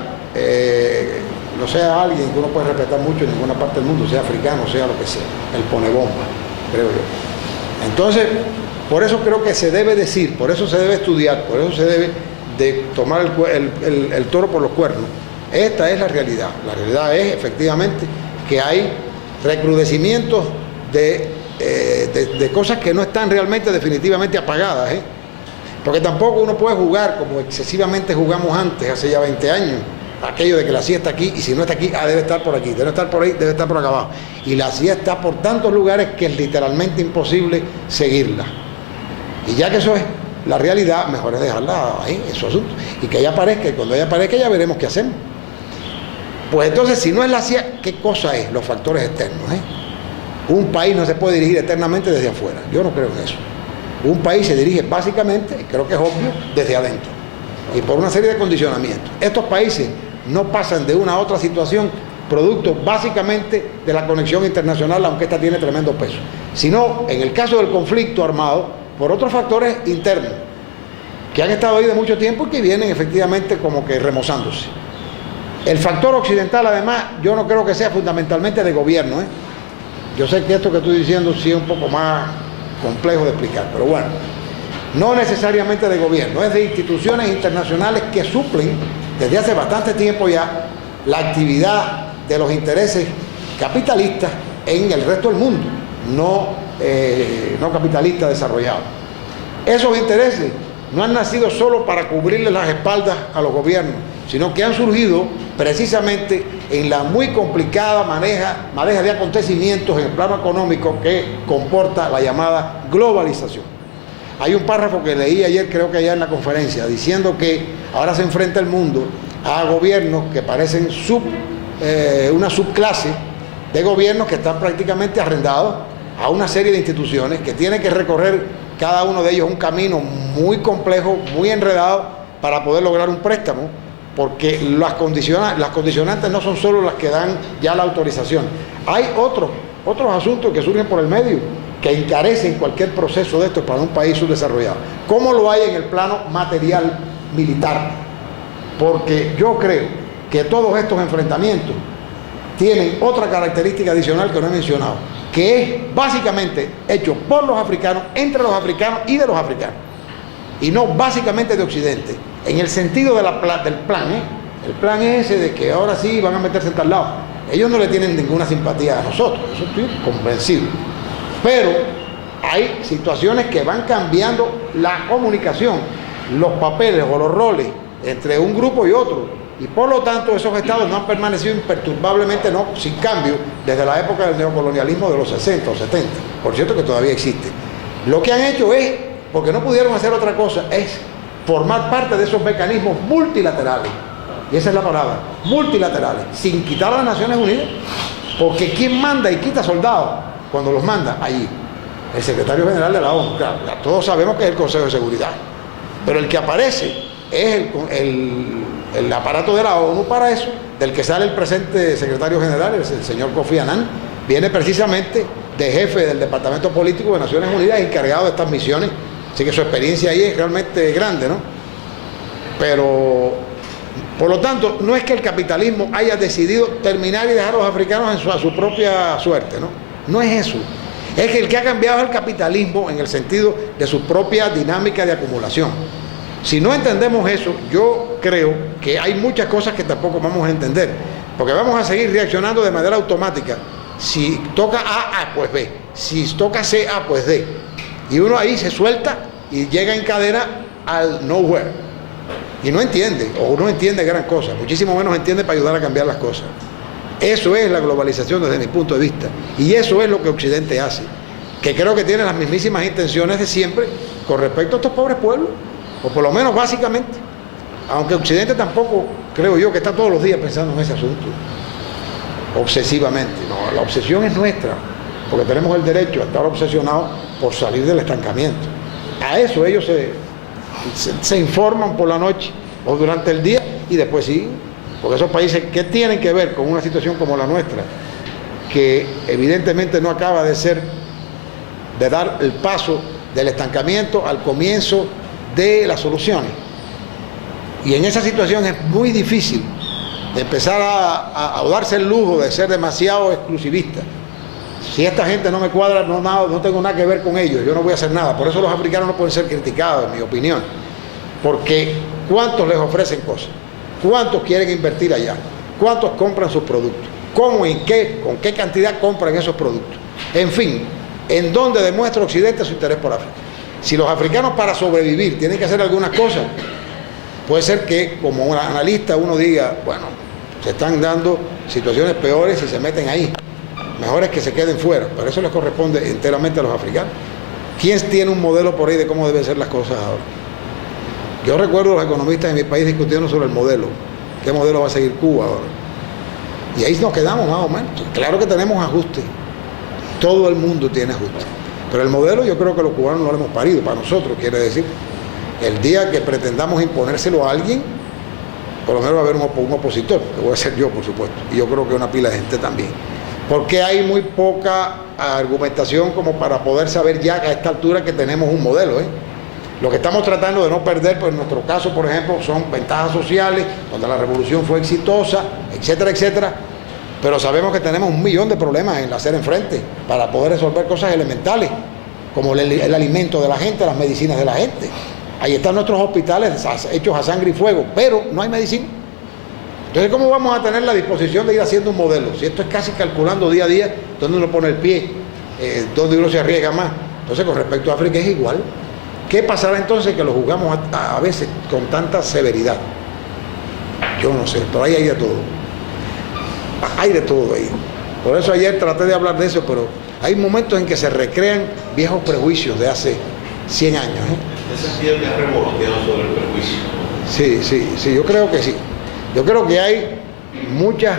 no sea alguien que uno puede respetar mucho en ninguna parte del mundo, sea africano, sea lo que sea. El ponebomba, creo yo. Entonces, por eso creo que se debe decir, por eso se debe estudiar, por eso se debe de tomar el toro por los cuernos. Esta es la realidad. La realidad es efectivamente que hay recrudecimientos de cosas que no están realmente definitivamente apagadas, porque tampoco uno puede jugar como excesivamente jugamos antes, hace ya 20 años, aquello de que la CIA está aquí y si no está aquí, debe estar por aquí, debe estar por ahí, debe estar por acá abajo. Y la CIA está por tantos lugares que es literalmente imposible seguirla. Y ya que eso es la realidad, mejor es dejarla ahí, en su asunto. Y que ella aparezca, y cuando ella aparezca ya veremos qué hacemos. Pues entonces, si no es la CIA, ¿qué cosa es? Los factores externos, Un país no se puede dirigir eternamente desde afuera. Yo no creo en eso. Un país se dirige básicamente, creo que es obvio, desde adentro. Y por una serie de condicionamientos. Estos países no pasan de una a otra situación producto básicamente de la conexión internacional, aunque esta tiene tremendo peso. Sino, en el caso del conflicto armado, por otros factores internos, que han estado ahí de mucho tiempo y que vienen efectivamente como que remozándose. El factor occidental, además, yo no creo que sea fundamentalmente de gobierno, Yo sé que esto que estoy diciendo sí es un poco más complejo de explicar, pero bueno, no necesariamente de gobierno, es de instituciones internacionales que suplen desde hace bastante tiempo ya la actividad de los intereses capitalistas en el resto del mundo, no capitalistas desarrollados. Esos intereses no han nacido solo para cubrirle las espaldas a los gobiernos, sino que han surgido precisamente en la muy complicada maneja de acontecimientos en el plano económico que comporta la llamada globalización. Hay un párrafo que leí ayer, creo que allá en la conferencia, diciendo que ahora se enfrenta el mundo a gobiernos que parecen una subclase de gobiernos que están prácticamente arrendados a una serie de instituciones que tienen que recorrer cada uno de ellos un camino muy complejo, muy enredado para poder lograr un préstamo porque las condicionantes no son solo las que dan ya la autorización. Hay otros asuntos que surgen por el medio, que encarecen cualquier proceso de esto para un país subdesarrollado. ¿Cómo lo hay en el plano material militar? Porque yo creo que todos estos enfrentamientos tienen otra característica adicional que no he mencionado, que es básicamente hecho por los africanos, entre los africanos y de los africanos, y no básicamente de Occidente, en el sentido del plan, el plan es ese de que ahora sí van a meterse en tal lado. Ellos no le tienen ninguna simpatía a nosotros, eso estoy convencido, pero hay situaciones que van cambiando la comunicación, los papeles o los roles entre un grupo y otro, y por lo tanto esos estados no han permanecido imperturbablemente, no, sin cambio, desde la época del neocolonialismo de los 60 o 70, por cierto que todavía existe. Lo que han hecho es, porque no pudieron hacer otra cosa, es formar parte de esos mecanismos multilaterales, y esa es la palabra, multilaterales, sin quitar a las Naciones Unidas, porque ¿quién manda y quita soldados cuando los manda allí? El secretario general de la ONU, claro, ya todos sabemos que es el Consejo de Seguridad, pero el que aparece es el aparato de la ONU para eso, del que sale el presente secretario general, el señor Kofi Annan, viene precisamente de jefe del Departamento Político de Naciones Unidas, encargado de estas misiones, así que su experiencia ahí es realmente grande, ¿no? Pero, por lo tanto, no es que el capitalismo haya decidido terminar y dejar a los africanos a su propia suerte, ¿no? No es eso. Es que el que ha cambiado es el capitalismo en el sentido de su propia dinámica de acumulación. Si no entendemos eso, yo creo que hay muchas cosas que tampoco vamos a entender, porque vamos a seguir reaccionando de manera automática. Si toca A, pues B. Si toca C, pues D. Y uno ahí se suelta y llega en cadena al nowhere. Y no entiende, o no entiende gran cosa, muchísimo menos entiende para ayudar a cambiar las cosas. Eso es la globalización desde mi punto de vista. Y eso es lo que Occidente hace, que creo que tiene las mismísimas intenciones de siempre con respecto a estos pobres pueblos, o por lo menos básicamente. Aunque Occidente tampoco, creo yo, que está todos los días pensando en ese asunto, obsesivamente. No, la obsesión es nuestra, porque tenemos el derecho a estar obsesionados por salir del estancamiento. A eso ellos se informan por la noche o durante el día y después sí, porque esos países que tienen que ver con una situación como la nuestra, que evidentemente no acaba de dar el paso del estancamiento al comienzo de las soluciones. Y en esa situación es muy difícil de empezar a darse el lujo de ser demasiado exclusivista. Si esta gente no me cuadra, no tengo nada que ver con ellos, yo no voy a hacer nada. Por eso los africanos no pueden ser criticados, en mi opinión. Porque ¿cuántos les ofrecen cosas? ¿Cuántos quieren invertir allá? ¿Cuántos compran sus productos? ¿Cómo, en qué, con qué cantidad compran esos productos? En fin, ¿en dónde demuestra Occidente su interés por África? Si los africanos para sobrevivir tienen que hacer algunas cosas, puede ser que como un analista uno diga, bueno, se están dando situaciones peores y se meten ahí. Mejor es que se queden fuera, pero eso les corresponde enteramente a los africanos. ¿Quién tiene un modelo por ahí de cómo deben ser las cosas ahora? Yo recuerdo a los economistas de mi país discutiendo sobre el modelo. ¿Qué modelo va a seguir Cuba ahora? Y ahí nos quedamos más o menos. Claro que tenemos ajustes. Todo el mundo tiene ajustes. Pero el modelo yo creo que los cubanos no lo hemos parido. Para nosotros, quiere decir, el día que pretendamos imponérselo a alguien, por lo menos va a haber un opositor, que voy a ser yo, por supuesto. Y yo creo que una pila de gente también. Porque hay muy poca argumentación como para poder saber ya a esta altura que tenemos un modelo, ¿eh? Lo que estamos tratando de no perder, pues en nuestro caso, por ejemplo, son ventajas sociales, donde la revolución fue exitosa, etcétera, etcétera. Pero sabemos que tenemos 1 millón de problemas en hacer enfrente para poder resolver cosas elementales, como el alimento de la gente, las medicinas de la gente. Ahí están nuestros hospitales hechos a sangre y fuego, pero no hay medicina. Entonces, ¿cómo vamos a tener la disposición de ir haciendo un modelo? Si esto es casi calculando día a día dónde uno pone el pie, dónde uno se arriesga más. Entonces, con respecto a África es igual. ¿Qué pasará entonces que lo juzgamos a veces con tanta severidad? Yo no sé, pero ahí hay de todo. Hay de todo ahí. Por eso ayer traté de hablar de eso, pero hay momentos en que se recrean viejos prejuicios de hace 100 años. ¿Ese sentido que ha revoloteado sobre el prejuicio? Sí, yo creo que sí. Yo creo que hay muchas,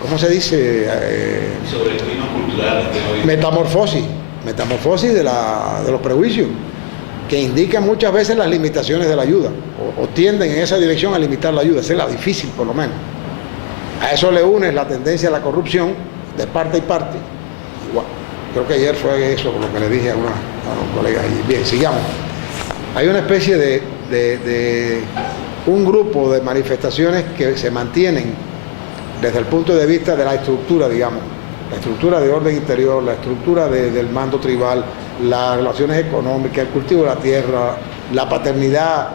¿cómo se dice? Sobre el clima cultural. Metamorfosis de los prejuicios, que indican muchas veces las limitaciones de la ayuda, o tienden en esa dirección a limitar la ayuda. Esa es la difícil, por lo menos. A eso le une la tendencia a la corrupción de parte y parte. Igual, creo que ayer fue eso lo que le dije a unos colegas. Y bien, sigamos. Hay una especie de un grupo de manifestaciones que se mantienen desde el punto de vista de la estructura, digamos, la estructura de orden interior, la estructura del mando tribal, las relaciones económicas, el cultivo de la tierra, la paternidad,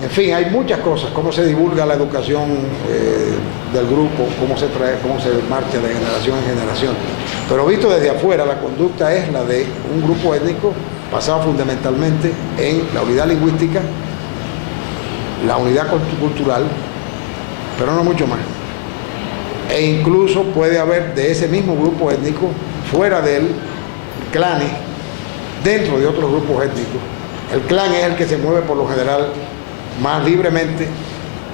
en fin, hay muchas cosas, cómo se divulga la educación del grupo, cómo se marcha de generación en generación. Pero visto desde afuera, la conducta es la de un grupo étnico basado fundamentalmente en la unidad lingüística, la unidad cultural, pero no mucho más. E incluso puede haber de ese mismo grupo étnico, fuera del clan, dentro de otros grupos étnicos. El clan es el que se mueve por lo general más libremente,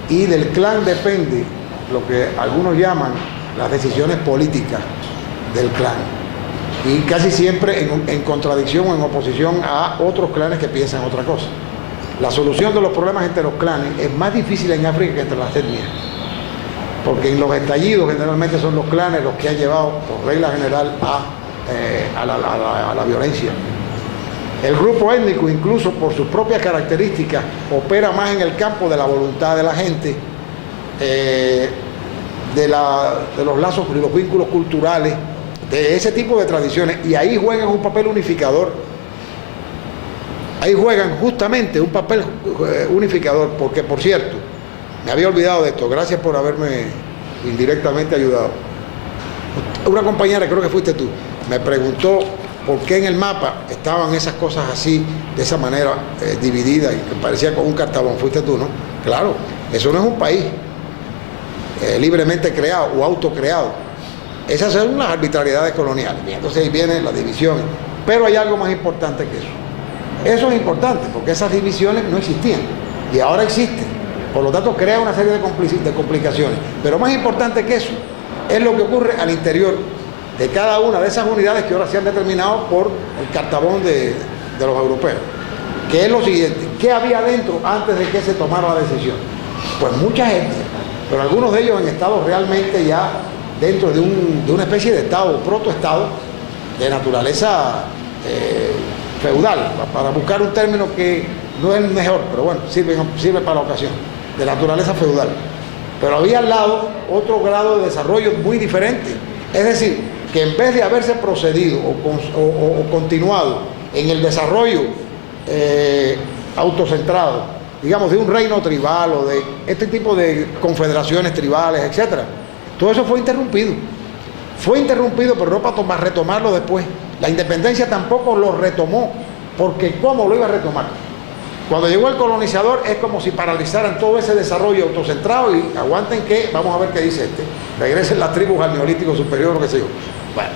y del clan depende lo que algunos llaman las decisiones políticas del clan, y casi siempre en contradicción o en oposición a otros clanes que piensan otra cosa. La solución de los problemas entre los clanes es más difícil en África que entre las etnias, porque en los estallidos generalmente son los clanes los que han llevado, por regla general, a la violencia. El grupo étnico, incluso por sus propias características, opera más en el campo de la voluntad de la gente, de los lazos y los vínculos culturales, de ese tipo de tradiciones, y ahí juegan un papel unificador. Ahí juegan justamente un papel unificador, porque, por cierto, me había olvidado de esto, gracias por haberme indirectamente ayudado. Una compañera, creo que fuiste tú, me preguntó por qué en el mapa estaban esas cosas así, de esa manera divididas, y que parecía con un cartabón. Fuiste tú, ¿no? Claro, eso no es un país libremente creado o autocreado. Esas son unas arbitrariedades coloniales. Entonces ahí vienen las divisiones. Pero hay algo más importante que eso. Eso es importante, porque esas divisiones no existían y ahora existen. Por lo tanto, crea una serie de complicaciones. Pero más importante que eso es lo que ocurre al interior de cada una de esas unidades que ahora se han determinado por el cartabón de los europeos. Que es lo siguiente: ¿qué había dentro antes de que se tomara la decisión? Pues mucha gente, pero algunos de ellos en estados realmente ya dentro de una especie de estado, protoestado, de naturaleza feudal, para buscar un término que no es el mejor, pero bueno, sirve para la ocasión, de naturaleza feudal. Pero había al lado otro grado de desarrollo muy diferente. Es decir, que en vez de haberse procedido o continuado en el desarrollo autocentrado, digamos, de un reino tribal o de este tipo de confederaciones tribales, etcétera, todo eso fue interrumpido. Fue interrumpido, pero no para retomarlo después. La independencia tampoco lo retomó, porque ¿cómo lo iba a retomar? Cuando llegó el colonizador es como si paralizaran todo ese desarrollo autocentrado y aguanten que, vamos a ver qué dice regresen las tribus al neolítico superior, lo que sé yo. Bueno,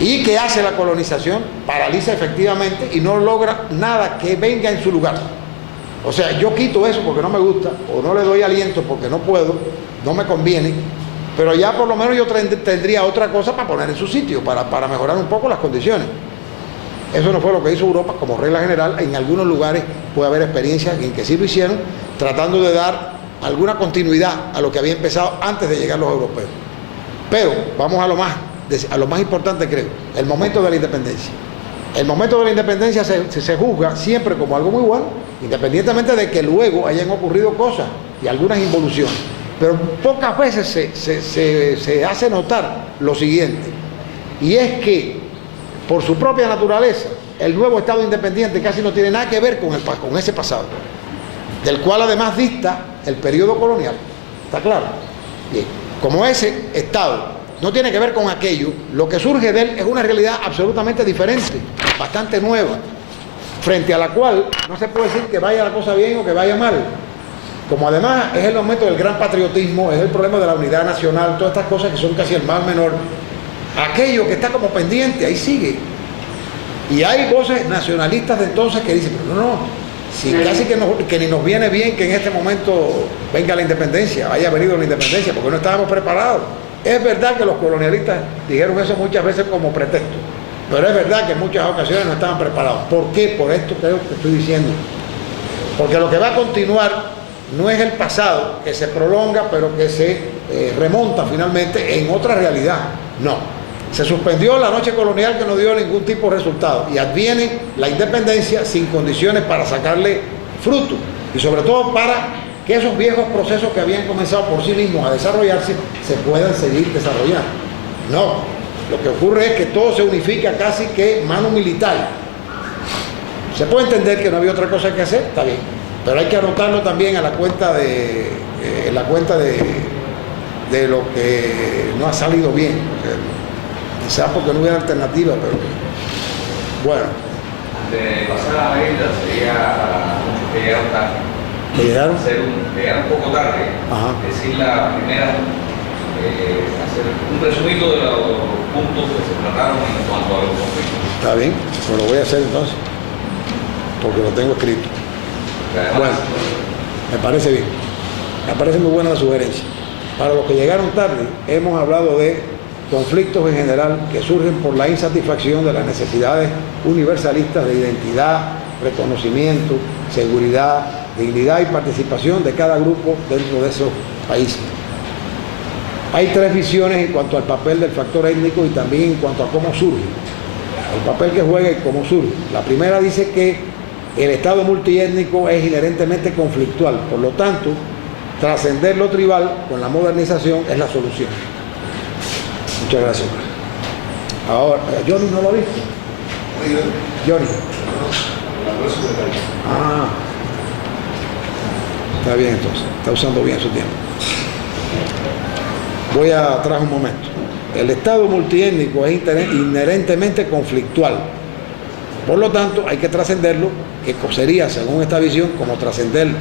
¿y qué hace la colonización? Paraliza efectivamente y no logra nada que venga en su lugar. O sea, yo quito eso porque no me gusta, o no le doy aliento porque no puedo, no me conviene, pero ya por lo menos yo tendría otra cosa para poner en su sitio, para mejorar un poco las condiciones. Eso no fue lo que hizo Europa, como regla general. En algunos lugares puede haber experiencias en que sí lo hicieron, tratando de dar alguna continuidad a lo que había empezado antes de llegar los europeos. Pero vamos a lo más importante, creo, el momento de la independencia. El momento de la independencia se juzga siempre como algo muy bueno, independientemente de que luego hayan ocurrido cosas y algunas involuciones. Pero pocas veces se hace notar lo siguiente, y es que por su propia naturaleza el nuevo Estado independiente casi no tiene nada que ver con ese pasado, del cual además dista el periodo colonial. ¿Está claro? Bien. Como ese Estado no tiene que ver con aquello, lo que surge de él es una realidad absolutamente diferente, bastante nueva, frente a la cual no se puede decir que vaya la cosa bien o que vaya mal. Como además es el momento del gran patriotismo, es el problema de la unidad nacional, todas estas cosas que son casi el mal menor, aquello que está como pendiente, ahí sigue. Y hay voces nacionalistas de entonces que dicen, pero no, si casi que ni nos viene bien que en este momento venga la independencia, haya venido la independencia, porque no estábamos preparados. Es verdad que los colonialistas dijeron eso muchas veces como pretexto, pero es verdad que en muchas ocasiones no estaban preparados. ¿Por qué? Por esto creo que estoy diciendo. Porque lo que va a continuar no es el pasado, que se prolonga, pero que se remonta finalmente en otra realidad. No. Se suspendió la noche colonial que no dio ningún tipo de resultado y adviene la independencia sin condiciones para sacarle fruto y sobre todo para que esos viejos procesos que habían comenzado por sí mismos a desarrollarse se puedan seguir desarrollando. No, lo que ocurre es que todo se unifica casi que mano militar. Se puede entender que no había otra cosa que hacer, está bien, pero hay que anotarlo también a la cuenta de lo que no ha salido bien. Quizás porque no hubiera alternativa, pero bueno. De pasar a la agenda sería que llegaron tarde. ¿Que llegaron? Llegaron un poco tarde. Ajá. Decir la primera, hacer un resumido de los puntos que se trataron en cuanto a los conflictos. Está bien, pues lo voy a hacer entonces, porque lo tengo escrito. Bueno, me parece bien. Me parece muy buena la sugerencia. Para los que llegaron tarde, hemos hablado de conflictos en general que surgen por la insatisfacción de las necesidades universalistas de identidad, reconocimiento, seguridad, dignidad y participación de cada grupo dentro de esos países. Hay tres visiones en cuanto al papel del factor étnico y también en cuanto a cómo surge, el papel que juega y cómo surge. La primera dice que el Estado multiétnico es inherentemente conflictual, por lo tanto, trascender lo tribal con la modernización es la solución. Muchas gracias. Ahora, Johnny no lo ha visto. Johnny. Ah. Está bien entonces. Está usando bien su tiempo. Voy atrás un momento. El Estado multiétnico es inherentemente conflictual. Por lo tanto, hay que trascenderlo, que sería, según esta visión, como trascender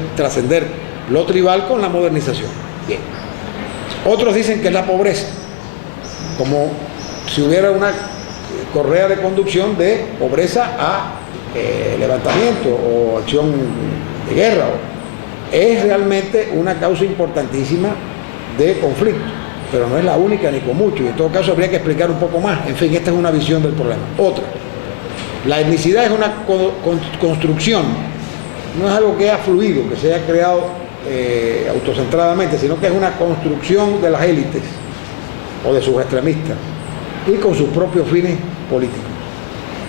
lo tribal con la modernización. Bien. Otros dicen que es la pobreza, como si hubiera una correa de conducción de pobreza a levantamiento o acción de guerra. Es realmente una causa importantísima de conflicto, pero no es la única ni con mucho, y en todo caso habría que explicar un poco más. En fin, esta es una visión del problema. Otra, la etnicidad es una construcción, no es algo que haya fluido, que se haya creado autocentradamente, sino que es una construcción de las élites o de sus extremistas y con sus propios fines políticos.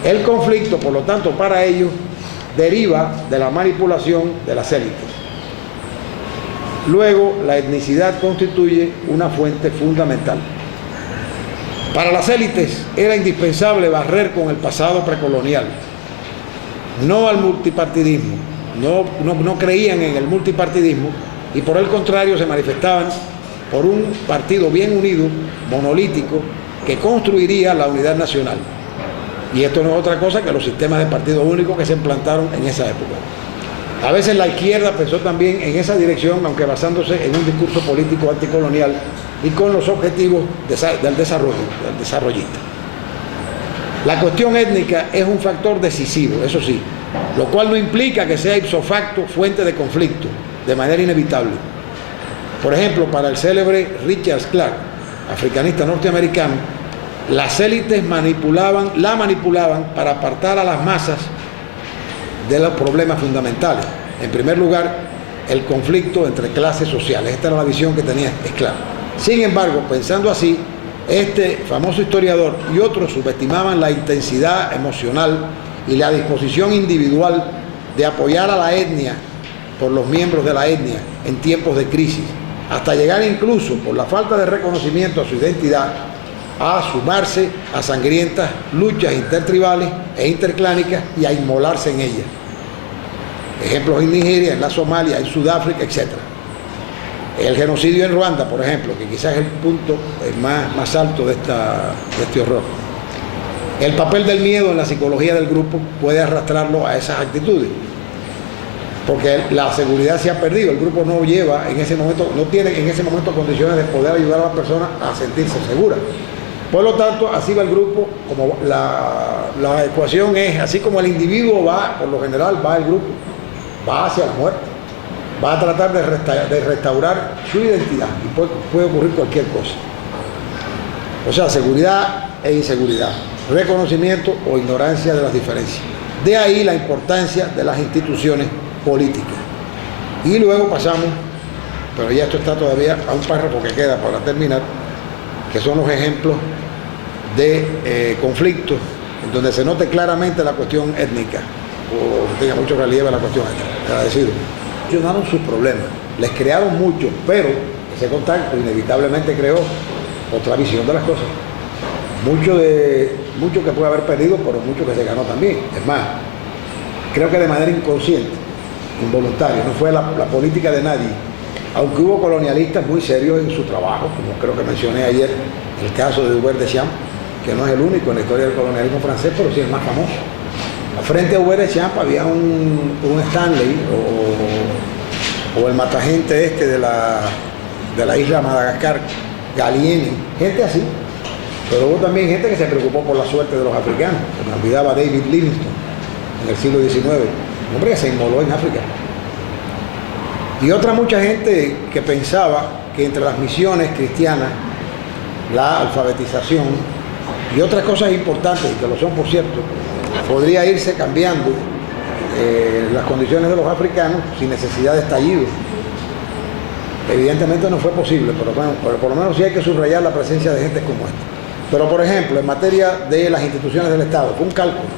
El conflicto, por lo tanto, para ellos deriva de la manipulación de las élites. Luego, la etnicidad constituye una fuente fundamental. Para las élites era indispensable barrer con el pasado precolonial, no al multipartidismo, no creían en el multipartidismo y por el contrario se manifestaban por un partido bien unido, monolítico, que construiría la unidad nacional. Y esto no es otra cosa que los sistemas de partido único que se implantaron en esa época. A veces la izquierda pensó también en esa dirección, aunque basándose en un discurso político anticolonial y con los objetivos del desarrollista. La cuestión étnica es un factor decisivo, eso sí, lo cual no implica que sea ipso facto fuente de conflicto, de manera inevitable. Por ejemplo, para el célebre Richard Clarke, africanista norteamericano, las élites la manipulaban para apartar a las masas de los problemas fundamentales. En primer lugar, el conflicto entre clases sociales. Esta era la visión que tenía Clarke. Sin embargo, pensando así, este famoso historiador y otros subestimaban la intensidad emocional y la disposición individual de apoyar a la etnia por los miembros de la etnia en tiempos de crisis, hasta llegar incluso, por la falta de reconocimiento a su identidad, a sumarse a sangrientas luchas intertribales e interclánicas y a inmolarse en ellas. Ejemplos en Nigeria, en la Somalia, en Sudáfrica, etc. El genocidio en Ruanda, por ejemplo, que quizás es el punto más alto de este horror. El papel del miedo en la psicología del grupo puede arrastrarlo a esas actitudes, porque la seguridad se ha perdido, el grupo no lleva en ese momento, no tiene en ese momento condiciones de poder ayudar a la persona a sentirse segura. Por lo tanto, así va el grupo, como la ecuación es, así como el individuo va, por lo general va el grupo, va hacia la muerte, va a tratar de restaurar su identidad y puede ocurrir cualquier cosa. O sea, seguridad e inseguridad, reconocimiento o ignorancia de las diferencias. De ahí la importancia de las instituciones políticas. Y luego pasamos, pero ya esto está todavía a un párrafo que queda para terminar, que son los ejemplos de conflictos en donde se note claramente la cuestión étnica, o tenga mucho relieve la cuestión étnica, agradecido. Solucionaron sus problemas, les crearon mucho, pero ese contacto inevitablemente creó otra visión de las cosas. Mucho que puede haber perdido, pero mucho que se ganó también. Es más, creo que de manera inconsciente, involuntaria, no fue la política de nadie, aunque hubo colonialistas muy serios en su trabajo, como creo que mencioné ayer, el caso de Hubert Deschamps, que no es el único en la historia del colonialismo francés, pero sí el más famoso. Frente a Hubert Deschamps había un Stanley o el matagente este de la isla Madagascar, Gallieni, gente así. Pero hubo también gente que se preocupó por la suerte de los africanos. Se me olvidaba David Livingstone en el siglo XIX, un hombre que se inmoló en África. Y otra mucha gente que pensaba que entre las misiones cristianas, la alfabetización y otras cosas importantes, y que lo son por cierto, podría irse cambiando las condiciones de los africanos sin necesidad de estallido. Evidentemente no fue posible, pero bueno, por lo menos sí hay que subrayar la presencia de gente como esta. Pero por ejemplo, en materia de las instituciones del Estado, fue un cálculo.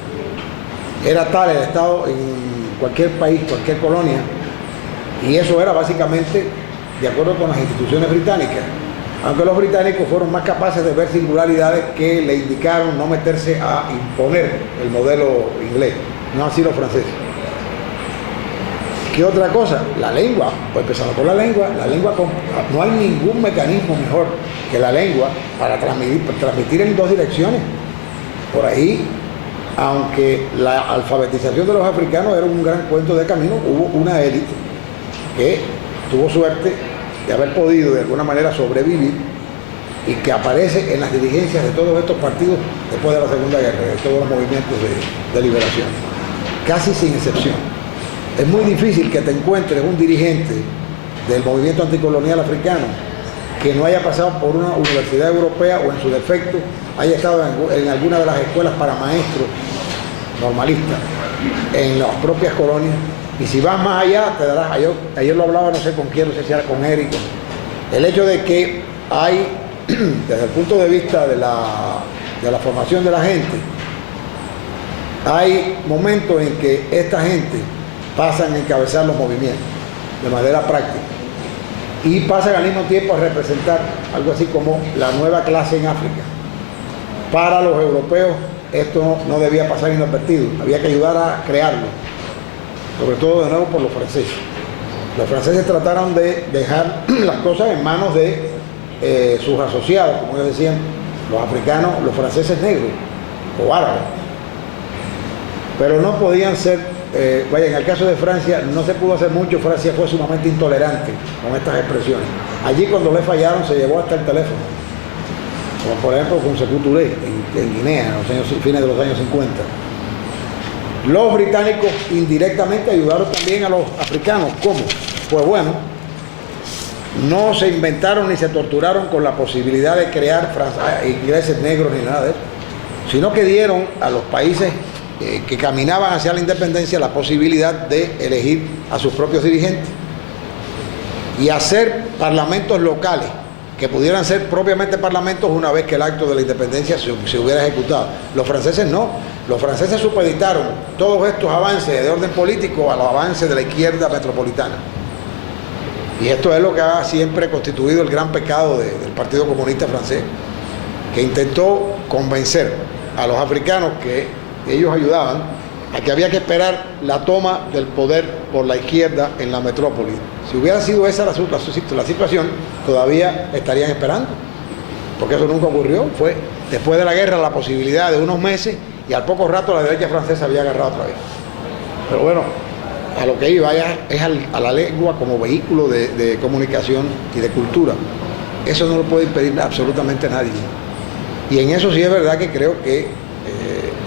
Era tal el Estado en cualquier país, cualquier colonia, y eso era básicamente de acuerdo con las instituciones británicas. Aunque los británicos fueron más capaces de ver singularidades que le indicaron no meterse a imponer el modelo inglés, no así los franceses. ¿Qué otra cosa? La lengua, pues empezando por la lengua, no hay ningún mecanismo mejor que la lengua para transmitir en dos direcciones. Por ahí, aunque la alfabetización de los africanos era un gran cuento de camino, hubo una élite que tuvo suerte de haber podido de alguna manera sobrevivir y que aparece en las dirigencias de todos estos partidos después de la Segunda Guerra, de todos los movimientos de liberación, casi sin excepción. Es muy difícil que te encuentres un dirigente del movimiento anticolonial africano que no haya pasado por una universidad europea o en su defecto haya estado en alguna de las escuelas para maestros normalistas en las propias colonias. Y si vas más allá, te darás, ayer lo hablaba, no sé con quién, no sé si era con Eric, el hecho de que hay, desde el punto de vista de la formación de la gente, hay momentos en que esta gente pasan a encabezar los movimientos de manera práctica y pasan al mismo tiempo a representar algo así como la nueva clase en África. Para los europeos esto no debía pasar inadvertido, había que ayudar a crearlo, sobre todo de nuevo por los franceses. Los franceses trataron de dejar las cosas en manos de sus asociados, como ellos decían, los africanos, los franceses negros o árabes, pero no podían ser. En el caso de Francia no se pudo hacer mucho. Francia fue sumamente intolerante con estas expresiones. Allí cuando le fallaron se llevó hasta el teléfono, como por ejemplo con Sékou Touré en Guinea, en los fines de los años 50. Los británicos indirectamente ayudaron también a los africanos. ¿Cómo? Pues bueno, no se inventaron ni se torturaron con la posibilidad de crear ingleses negros ni nada de eso, sino que dieron a los países que caminaban hacia la independencia la posibilidad de elegir a sus propios dirigentes y hacer parlamentos locales que pudieran ser propiamente parlamentos una vez que el acto de la independencia se hubiera ejecutado. Los franceses no. Los franceses supeditaron todos estos avances de orden político a los avances de la izquierda metropolitana. Y esto es lo que ha siempre constituido el gran pecado del Partido Comunista francés, que intentó convencer a los africanos que ellos ayudaban a que había que esperar la toma del poder por la izquierda en la metrópoli. Si hubiera sido esa la situación, todavía estarían esperando, porque eso nunca ocurrió. Fue después de la guerra la posibilidad de unos meses y al poco rato la derecha francesa había agarrado otra vez. Pero bueno, a lo que iba es a la lengua como vehículo de comunicación y de cultura. Eso no lo puede impedir absolutamente nadie. Y en eso sí es verdad que creo que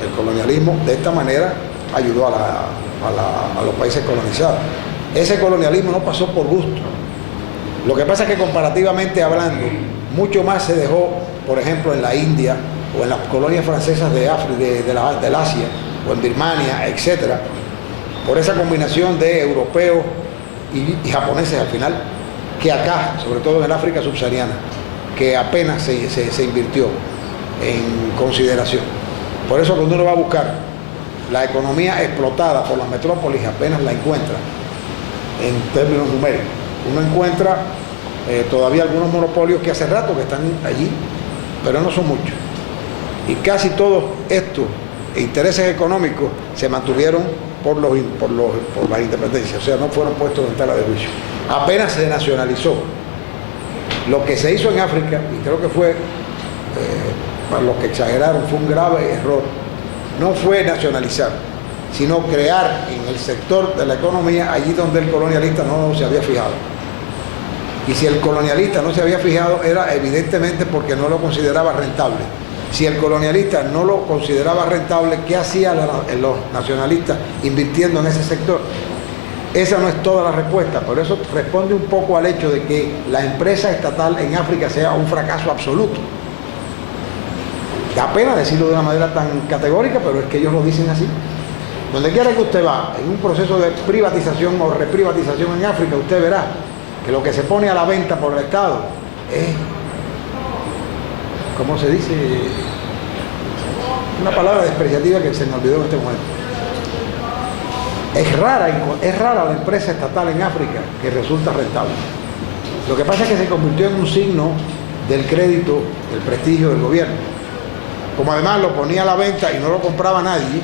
el colonialismo de esta manera ayudó a los países colonizados. Ese colonialismo no pasó por gusto. Lo que pasa es que comparativamente hablando, mucho más se dejó, por ejemplo, en la India o en las colonias francesas de África, del Asia, o en Birmania, etcétera, por esa combinación de europeos y japoneses al final, que acá, sobre todo en el África subsahariana, que apenas se invirtió en consideración. Por eso cuando uno va a buscar la economía explotada por las metrópolis, apenas la encuentra en términos numéricos. Uno encuentra todavía algunos monopolios que hace rato que están allí, pero no son muchos. Y casi todos estos intereses económicos se mantuvieron por las independencias, o sea, no fueron puestos en tela de juicio. Apenas se nacionalizó. Lo que se hizo en África, y creo que fue, para los que exageraron, fue un grave error, no fue nacionalizar, sino crear en el sector de la economía allí donde el colonialista no se había fijado. Y si el colonialista no se había fijado, era evidentemente porque no lo consideraba rentable. Si el colonialista no lo consideraba rentable, ¿qué hacían los nacionalistas invirtiendo en ese sector? Esa no es toda la respuesta, pero eso responde un poco al hecho de que la empresa estatal en África sea un fracaso absoluto. Da pena decirlo de una manera tan categórica, pero es que ellos lo dicen así. Donde quiera que usted va, en un proceso de privatización o reprivatización en África, usted verá que lo que se pone a la venta por el Estado es, ¿cómo se dice? Una palabra despreciativa que se me olvidó en este momento. Es rara la empresa estatal en África que resulta rentable. Lo que pasa es que se convirtió en un signo del crédito, del prestigio del gobierno. Como además lo ponía a la venta y no lo compraba nadie,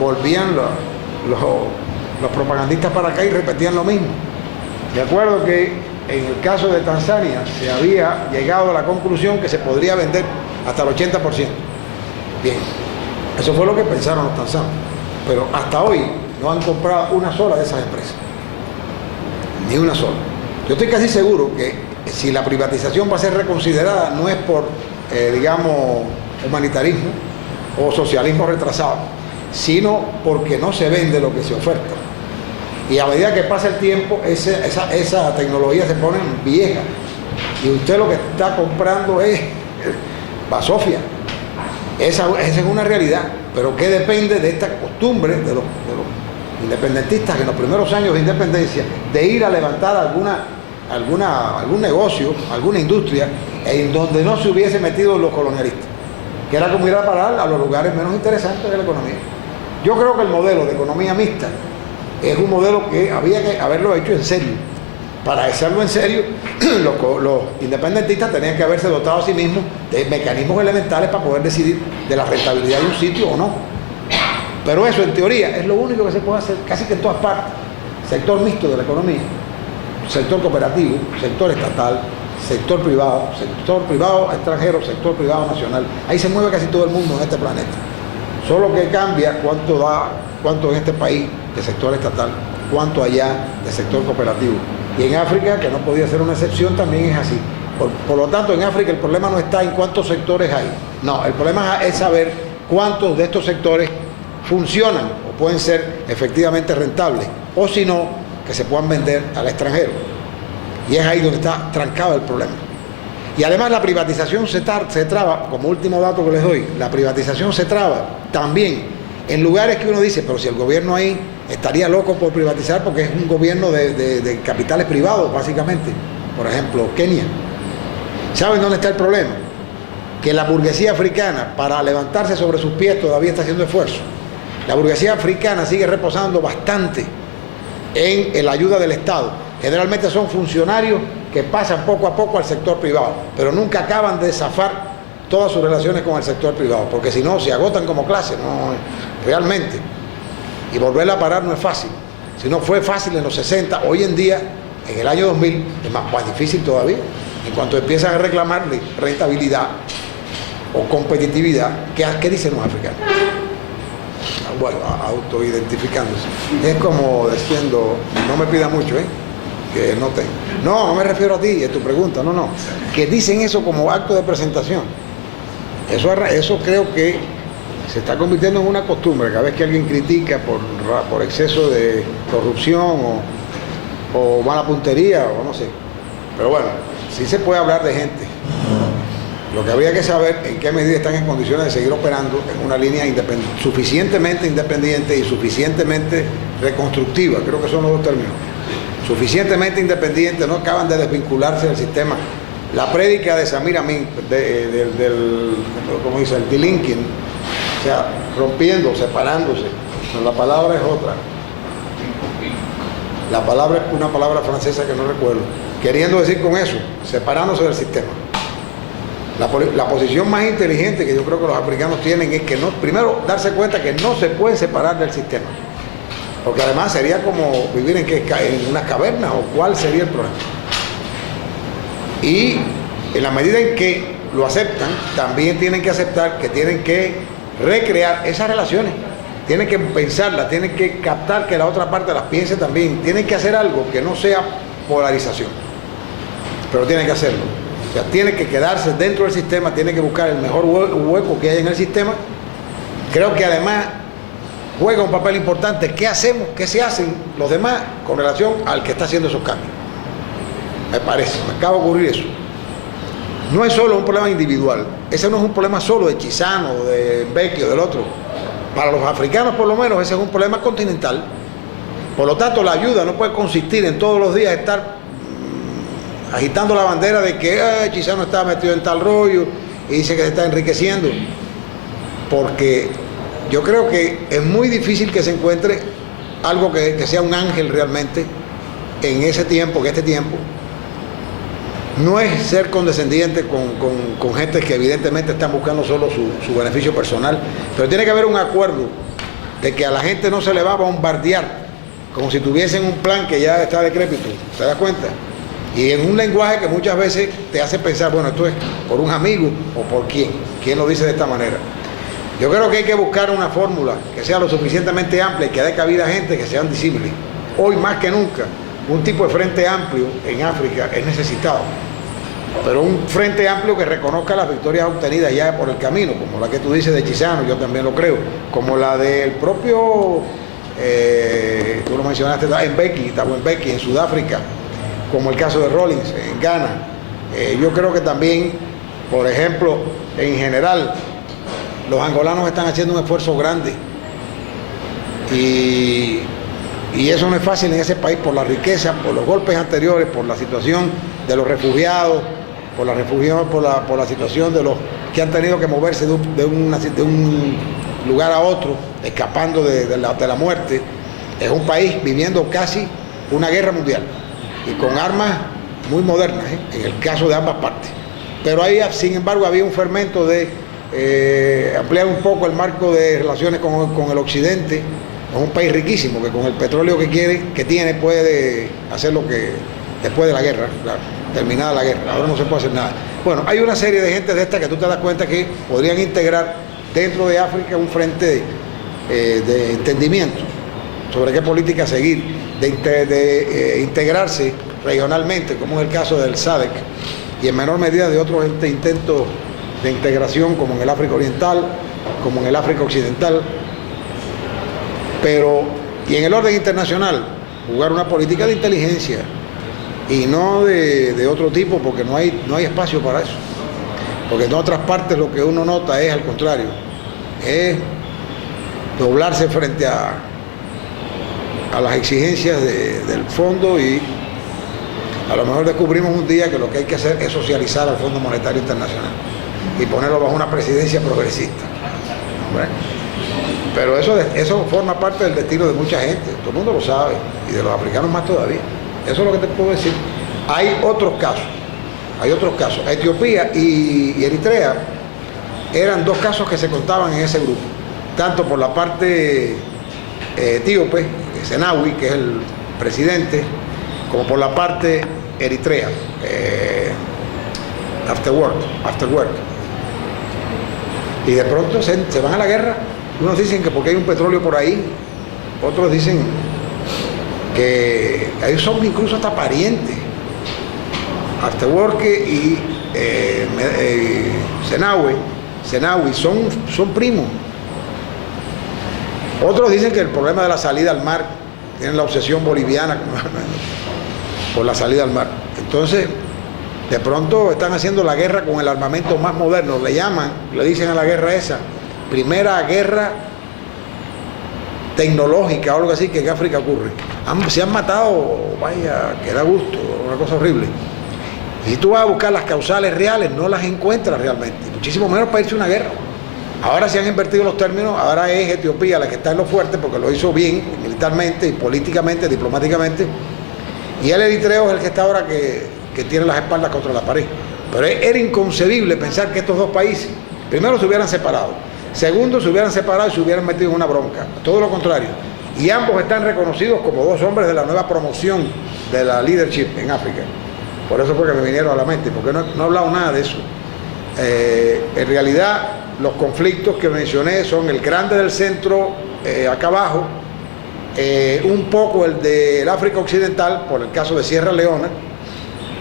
volvían los propagandistas para acá y repetían lo mismo. De acuerdo que en el caso de Tanzania se había llegado a la conclusión que se podría vender hasta el 80%. Bien, eso fue lo que pensaron los tanzanos. Pero hasta hoy no han comprado una sola de esas empresas. Ni una sola. Yo estoy casi seguro que si la privatización va a ser reconsiderada no es por, digamos, humanitarismo o socialismo retrasado, sino porque no se vende lo que se oferta. Y a medida que pasa el tiempo, esa tecnología se pone vieja. Y usted lo que está comprando es basofia. Esa es una realidad, pero que depende de esta costumbre de los independentistas que en los primeros años de independencia, de ir a levantar algún negocio, alguna industria, en donde no se hubiese metido los colonialistas, que era como ir a parar a los lugares menos interesantes de la economía. Yo creo que el modelo de economía mixta es un modelo que había que haberlo hecho en serio. Para hacerlo en serio, los independentistas tenían que haberse dotado a sí mismos de mecanismos elementales para poder decidir de la rentabilidad de un sitio o no. Pero eso, en teoría, es lo único que se puede hacer casi que en todas partes. Sector mixto de la economía, sector cooperativo, sector estatal, sector privado extranjero, sector privado nacional. Ahí se mueve casi todo el mundo en este planeta. Solo que cambia cuánto en este país de sector estatal, cuánto allá de sector cooperativo. Y en África, que no podía ser una excepción, también es así. Por lo tanto, en África el problema no está en cuántos sectores hay. No, el problema es saber cuántos de estos sectores funcionan o pueden ser efectivamente rentables, o si no, que se puedan vender al extranjero. Y es ahí donde está trancado el problema. Y además la privatización se traba, como último dato que les doy, la privatización se traba también en lugares que uno dice, pero si el gobierno ahí estaría loco por privatizar porque es un gobierno de capitales privados, básicamente. Por ejemplo, Kenia. ¿Saben dónde está el problema? Que la burguesía africana, para levantarse sobre sus pies, todavía está haciendo esfuerzo. La burguesía africana sigue reposando bastante en la ayuda del Estado. Generalmente son funcionarios que pasan poco a poco al sector privado, pero nunca acaban de zafar todas sus relaciones con el sector privado, porque si no, se agotan como clase, no, realmente. Y volverla a parar no es fácil. Si no fue fácil en los 60, hoy en día, en el año 2000, es más difícil todavía. En cuanto empiezan a reclamarle rentabilidad o competitividad, ¿qué dicen los africanos? Bueno, autoidentificándose. Es como diciendo, no me pida mucho, que no tengo. No me refiero a ti, es tu pregunta, no. Que dicen eso como acto de presentación. Eso creo que se está convirtiendo en una costumbre. Cada vez que alguien critica por exceso de corrupción o mala puntería, o no sé. Pero bueno, sí se puede hablar de gente. Lo que habría que saber en qué medida están en condiciones de seguir operando en una línea suficientemente independiente y suficientemente reconstructiva. Creo que son los dos términos. suficientemente independientes, no acaban de desvincularse del sistema. La prédica de Samir Amin, ¿cómo dice? El delinking, o sea, rompiendo, separándose. La palabra es otra. La palabra es una palabra francesa que no recuerdo. Queriendo decir con eso, separándose del sistema. La posición más inteligente que yo creo que los africanos tienen es que no, primero darse cuenta que no se pueden separar del sistema. Porque además sería como vivir en unas cavernas, o cuál sería el problema. Y en la medida en que lo aceptan, también tienen que aceptar que tienen que recrear esas relaciones. Tienen que pensarlas, tienen que captar que la otra parte las piense también. Tienen que hacer algo que no sea polarización. Pero tienen que hacerlo. O sea, tienen que quedarse dentro del sistema, tienen que buscar el mejor hueco que hay en el sistema. Creo que además juega un papel importante. ¿Qué hacemos? ¿Qué se hacen los demás con relación al que está haciendo esos cambios? Me parece, me acaba de ocurrir eso. No es solo un problema individual. Ese no es un problema solo de Chissano, de Mbeki o del otro. Para los africanos, por lo menos, ese es un problema continental. Por lo tanto, la ayuda no puede consistir en todos los días estar agitando la bandera de que Chissano está metido en tal rollo y dice que se está enriqueciendo. Porque yo creo que es muy difícil que se encuentre algo que sea un ángel realmente en ese tiempo, que este tiempo. No es ser condescendiente con gente que evidentemente están buscando solo su beneficio personal, pero tiene que haber un acuerdo de que a la gente no se le va a bombardear como si tuviesen un plan que ya está decrépito, ¿te das cuenta? Y en un lenguaje que muchas veces te hace pensar, bueno, esto es por un amigo o por quién lo dice de esta manera. Yo creo que hay que buscar una fórmula que sea lo suficientemente amplia y que dé cabida a gente que sean disímiles. Hoy más que nunca, un tipo de frente amplio en África es necesitado, pero un frente amplio que reconozca las victorias obtenidas ya por el camino, como la que tú dices de Chissano, yo también lo creo, como la del propio, tú lo mencionaste, Thabo Mbeki en Sudáfrica, como el caso de Rawlings en Ghana. Yo creo que también, por ejemplo, en general, los angolanos están haciendo un esfuerzo grande y eso no es fácil en ese país por la riqueza, por los golpes anteriores, por la situación de los refugiados, por la situación de los que han tenido que moverse de un lugar a otro, escapando de la muerte. Es un país viviendo casi una guerra mundial y con armas muy modernas, en el caso de ambas partes. Pero ahí, sin embargo, había un fermento de ampliar un poco el marco de relaciones con el occidente. Es un país riquísimo que con el petróleo que tiene puede hacer lo que después de la guerra, claro, terminada la guerra, ahora no se puede hacer nada. Bueno, hay una serie de gente de estas que tú te das cuenta que podrían integrar dentro de África un frente de entendimiento sobre qué política seguir, de integrarse regionalmente, como es el caso del SADC, y en menor medida de otros intentos de integración como en el África Oriental, como en el África Occidental. Pero, y en el orden internacional, jugar una política de inteligencia y no de otro tipo, porque no hay espacio para eso. Porque en otras partes lo que uno nota es al contrario, es doblarse frente a las exigencias del fondo, y a lo mejor descubrimos un día que lo que hay que hacer es socializar al Fondo Monetario Internacional y ponerlo bajo una presidencia progresista. ¿Verdad? Pero eso forma parte del destino de mucha gente, todo el mundo lo sabe, y de los africanos más todavía. Eso es lo que te puedo decir. Hay otros casos. Etiopía y Eritrea eran dos casos que se contaban en ese grupo, tanto por la parte etíope, Zenawi, que es el presidente, como por la parte eritrea, Afterwork. Y de pronto se van a la guerra. Unos dicen que porque hay un petróleo por ahí, otros dicen que ahí son incluso hasta parientes. Afterwork y Zenawi son primos. Otros dicen que el problema de la salida al mar, tienen la obsesión boliviana por la salida al mar. Entonces, de pronto están haciendo la guerra con el armamento más moderno, le dicen a la guerra esa, primera guerra tecnológica o algo así que en África ocurre. Se han matado, vaya, que da gusto, una cosa horrible. Y si tú vas a buscar las causales reales, no las encuentras realmente, muchísimo menos para irse a una guerra. Ahora se han invertido los términos, ahora es Etiopía la que está en lo fuerte porque lo hizo bien militarmente y políticamente, diplomáticamente, y el eritreo es el que está ahora que tiene las espaldas contra la pared. Pero era inconcebible pensar que estos dos países, primero se hubieran separado, segundo se hubieran separado y se hubieran metido en una bronca, todo lo contrario. Y ambos están reconocidos como dos hombres de la nueva promoción de la leadership en África. Por eso fue que me vinieron a la mente, porque no he hablado nada de eso. En realidad, los conflictos que mencioné son el grande del centro, acá abajo, un poco el del África Occidental, por el caso de Sierra Leona,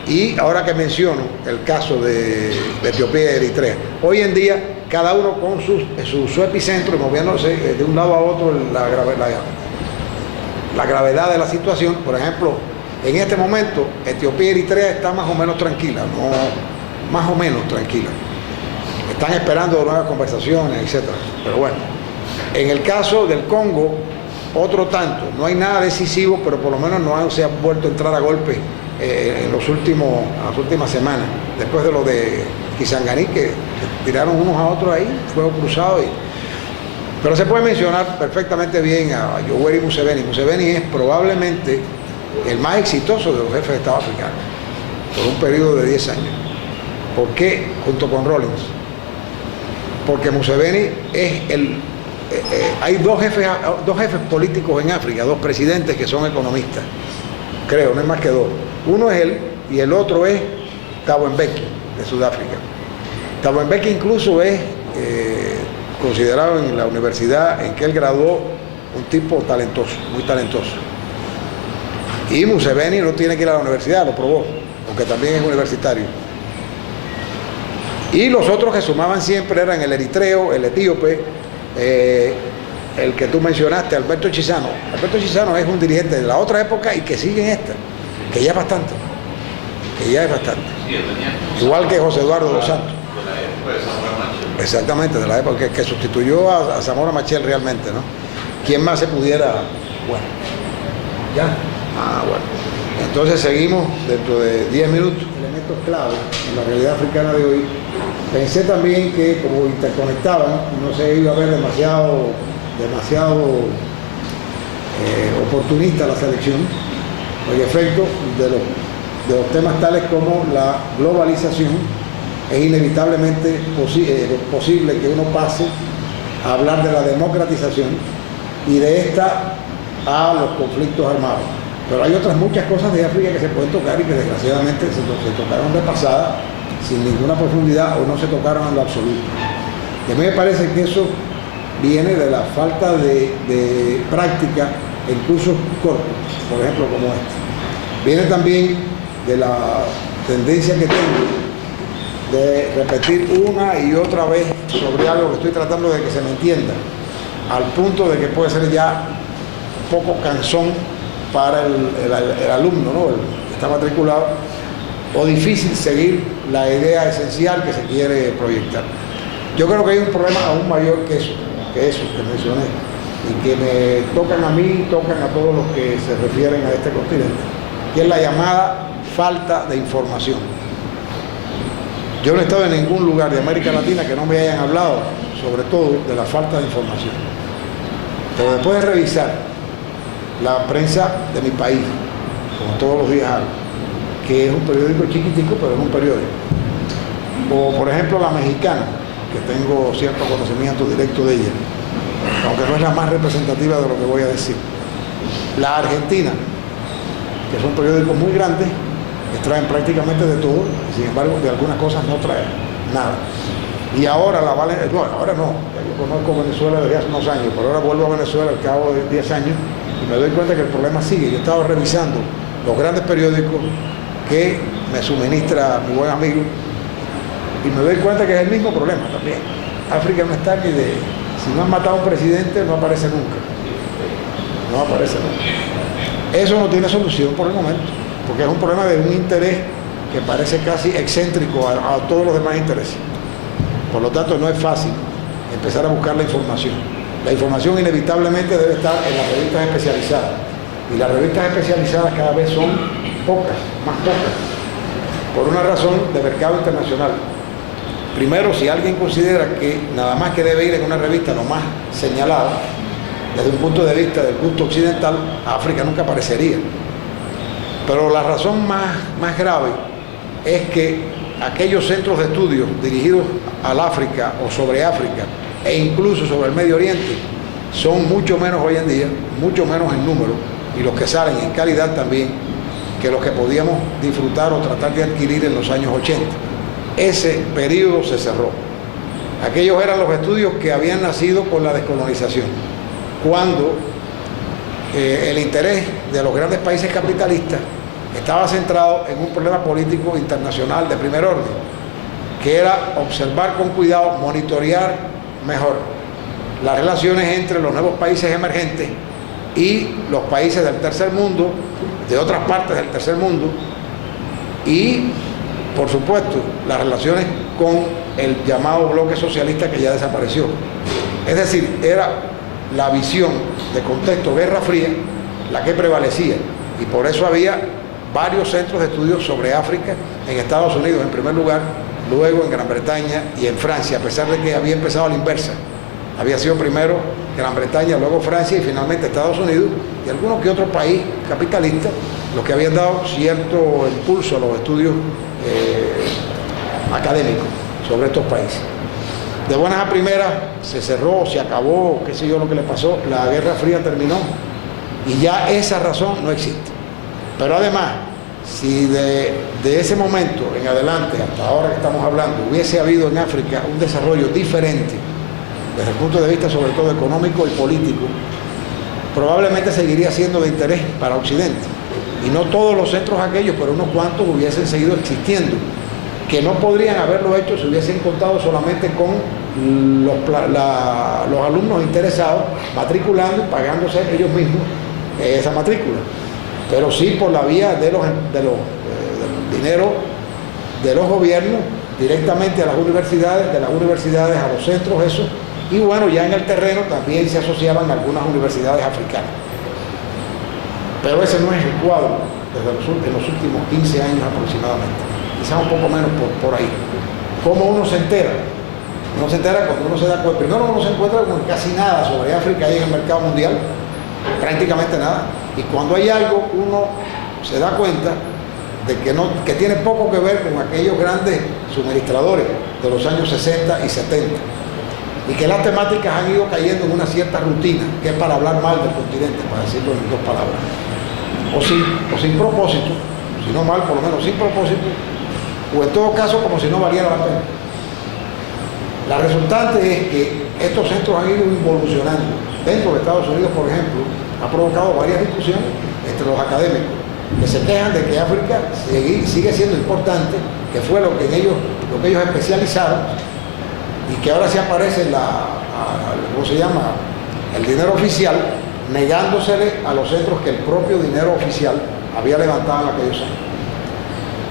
y ahora que menciono el caso de Etiopía y Eritrea. Hoy en día, cada uno con su epicentro, moviéndose de un lado a otro la gravedad de la situación. Por ejemplo, en este momento, Etiopía y Eritrea están más o menos tranquilas, más o menos tranquilas. Están esperando nuevas conversaciones, etc. Pero bueno, en el caso del Congo, otro tanto. No hay nada decisivo, pero por lo menos no se han vuelto a entrar a golpes en las últimas semanas. Después de lo de Kisangani, que tiraron unos a otros ahí, fuego cruzado. Pero se puede mencionar perfectamente bien a Yoweri Museveni. Museveni es probablemente el más exitoso de los jefes de Estado africanos, por un periodo de 10 años. ¿Por qué? Junto con Rawlings. Porque Museveni es hay dos jefes políticos en África, dos presidentes que son economistas, creo, no es más que dos. Uno es él y el otro es Thabo Mbeki, de Sudáfrica. Thabo Mbeki incluso es considerado en la universidad en que él graduó un tipo talentoso, muy talentoso. Y Museveni no tiene que ir a la universidad, lo probó, aunque también es universitario. Y los otros que sumaban siempre eran el eritreo, el etíope, el que tú mencionaste, Alberto Chisano. Alberto Chisano es un dirigente de la otra época y que sigue en esta, que ya es bastante. Igual que José Eduardo dos Santos. Exactamente, de la época que sustituyó a Zamora Machel realmente, ¿no? ¿Quién más se pudiera? Bueno, ¿ya? Bueno. Entonces seguimos dentro de 10 minutos. Elementos clave en la realidad africana de hoy. Pensé también que como interconectaban, no se iba a ver demasiado oportunista la selección, en efecto, de los temas tales como la globalización, es inevitablemente posible que uno pase a hablar de la democratización y de esta a los conflictos armados. Pero hay otras muchas cosas de África que se pueden tocar y que desgraciadamente se tocaron de pasada sin ninguna profundidad o no se tocaron en lo absoluto. Y a mí me parece que eso viene de la falta de práctica en cursos cortos, por ejemplo como este. Viene también de la tendencia que tengo de repetir una y otra vez sobre algo que estoy tratando de que se me entienda, al punto de que puede ser ya un poco cansón para el alumno, ¿no? El que está matriculado, o difícil seguir la idea esencial que se quiere proyectar. Yo creo que hay un problema aún mayor que eso que mencioné, y que me tocan a mí y tocan a todos los que se refieren a este continente, que es la llamada falta de información. Yo no he estado en ningún lugar de América Latina que no me hayan hablado, sobre todo, de la falta de información. Pero después de revisar la prensa de mi país, como todos los días hago, que es un periódico chiquitico, pero es un periódico. O, por ejemplo, la mexicana, que tengo cierto conocimiento directo de ella, aunque no es la más representativa de lo que voy a decir. La Argentina, que son periódicos muy grandes, que traen prácticamente de todo, y sin embargo, de algunas cosas no traen nada. Y ahora ahora no, yo conozco Venezuela desde hace unos años, pero ahora vuelvo a Venezuela al cabo de 10 años y me doy cuenta que el problema sigue. Yo he estado revisando los grandes periódicos que me suministra mi buen amigo y me doy cuenta que es el mismo problema también. África no está ni de... Si no han matado a un presidente, no aparece nunca. No aparece nunca. Eso no tiene solución por el momento, porque es un problema de un interés que parece casi excéntrico a todos los demás intereses. Por lo tanto, no es fácil empezar a buscar la información. La información inevitablemente debe estar en las revistas especializadas. Y las revistas especializadas cada vez son pocas, más pocas, por una razón de mercado internacional. Primero, si alguien considera que nada más que debe ir en una revista lo más señalado, desde un punto de vista del gusto occidental, África nunca aparecería. Pero la razón más grave es que aquellos centros de estudios dirigidos al África o sobre África e incluso sobre el Medio Oriente son mucho menos hoy en día, mucho menos en número, y los que salen en calidad también, que los que podíamos disfrutar o tratar de adquirir en los años 80. Ese periodo se cerró. Aquellos eran los estudios que habían nacido con la descolonización, cuando el interés de los grandes países capitalistas estaba centrado en un problema político internacional de primer orden, que era observar con cuidado, monitorear mejor las relaciones entre los nuevos países emergentes y los países del tercer mundo, de otras partes del tercer mundo, y por supuesto las relaciones con el llamado bloque socialista que ya desapareció. Es decir, era la visión de contexto Guerra Fría la que prevalecía, y por eso había varios centros de estudios sobre África en Estados Unidos en primer lugar, luego en Gran Bretaña y en Francia, a pesar de que había empezado a la inversa. Había sido primero Gran Bretaña, luego Francia y finalmente Estados Unidos y algunos que otros países capitalistas, los que habían dado cierto impulso a los estudios académicos sobre estos países. De buenas a primeras se cerró, se acabó, qué sé yo lo que le pasó, la Guerra Fría terminó y ya esa razón no existe. Pero además, si de ese momento en adelante, hasta ahora que estamos hablando, hubiese habido en África un desarrollo diferente, desde el punto de vista sobre todo económico y político, probablemente seguiría siendo de interés para Occidente. Y no todos los centros aquellos, pero unos cuantos hubiesen seguido existiendo, que no podrían haberlo hecho si hubiesen contado solamente con los alumnos interesados, matriculando y pagándose ellos mismos esa matrícula. Pero sí por la vía del dinero de los gobiernos, directamente a las universidades, de las universidades a los centros, eso. Y bueno, ya en el terreno también se asociaban algunas universidades africanas. Pero ese no es el cuadro en los últimos 15 años aproximadamente, quizás un poco menos por ahí. ¿Cómo uno se entera? Uno se entera cuando uno se da cuenta. Primero uno se encuentra con casi nada sobre África ahí en el mercado mundial, prácticamente nada. Y cuando hay algo, uno se da cuenta de que tiene poco que ver con aquellos grandes suministradores de los años 60 y 70. Y que las temáticas han ido cayendo en una cierta rutina, que es para hablar mal del continente, para decirlo en dos palabras. O sin propósito, si no mal, por lo menos sin propósito, o en todo caso como si no valiera la pena. La resultante es que estos centros han ido involucionando. Dentro de Estados Unidos, por ejemplo, ha provocado varias discusiones entre los académicos que se quejan de que África sigue siendo importante, que fue lo que ellos especializaron, y que ahora se aparece ¿cómo se llama?, el dinero oficial, negándosele a los centros que el propio dinero oficial había levantado en aquellos años.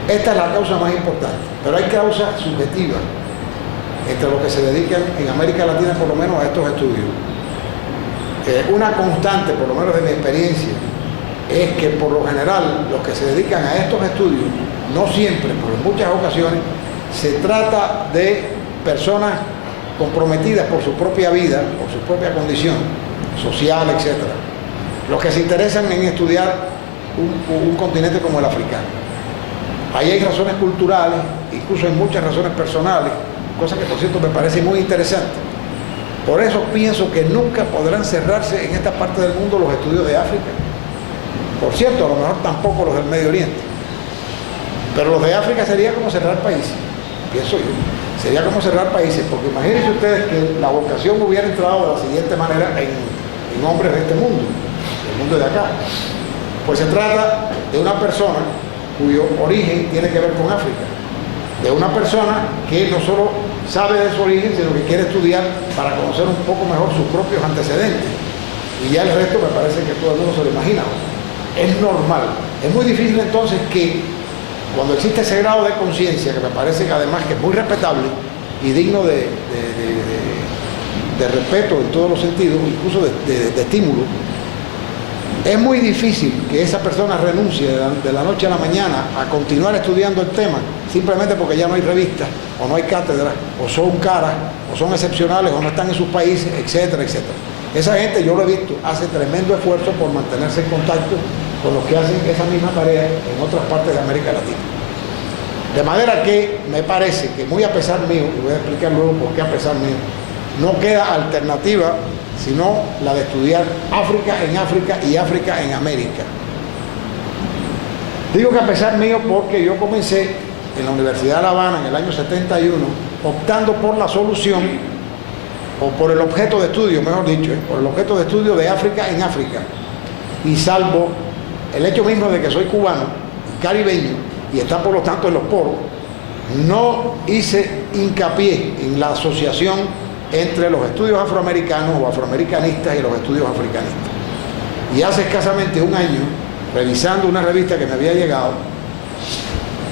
Esta es la causa más importante, pero hay causas subjetivas entre los que se dedican en América Latina, por lo menos, a estos estudios. Una constante, por lo menos de mi experiencia, es que por lo general los que se dedican a estos estudios, no siempre, pero en muchas ocasiones, se trata de personas comprometidas por su propia vida, por su propia condición social, etc. Los que se interesan en estudiar un continente como el africano. Ahí hay razones culturales, incluso hay muchas razones personales, cosas que por cierto me parece muy interesante. Por eso pienso que nunca podrán cerrarse en esta parte del mundo los estudios de África. Por cierto, a lo mejor tampoco los del Medio Oriente. Pero los de África sería como cerrar países, pienso yo. Sería como cerrar países, porque imagínense ustedes que la vocación hubiera entrado de la siguiente manera en hombres de este mundo, el mundo de acá. Pues se trata de una persona cuyo origen tiene que ver con África, de una persona que no solo sabe de su origen, sino que quiere estudiar para conocer un poco mejor sus propios antecedentes. Y ya el resto me parece que todo el mundo se lo imagina. Es normal. Es muy difícil entonces que cuando existe ese grado de conciencia, que me parece que además que es muy respetable y digno de de respeto en todos los sentidos, incluso de estímulo, es muy difícil que esa persona renuncie de la noche a la mañana a continuar estudiando el tema simplemente porque ya no hay revistas o no hay cátedras o son caras o son excepcionales o no están en sus países, etcétera, etcétera. Esa gente, yo lo he visto, hace tremendo esfuerzo por mantenerse en contacto con los que hacen esa misma tarea en otras partes de América Latina. De manera que me parece que muy a pesar mío, y voy a explicar luego por qué a pesar mío, no queda alternativa sino la de estudiar África y África en América. Digo que a pesar mío porque yo comencé en la Universidad de La Habana en el año 71 optando por la solución o por el objeto de estudio, mejor dicho, por el objeto de estudio de África en África. Y salvo el hecho mismo de que soy cubano y caribeño y está por lo tanto en los poros, no hice hincapié en la asociación entre los estudios afroamericanos o afroamericanistas y los estudios africanistas. Y hace escasamente un año, revisando una revista que me había llegado,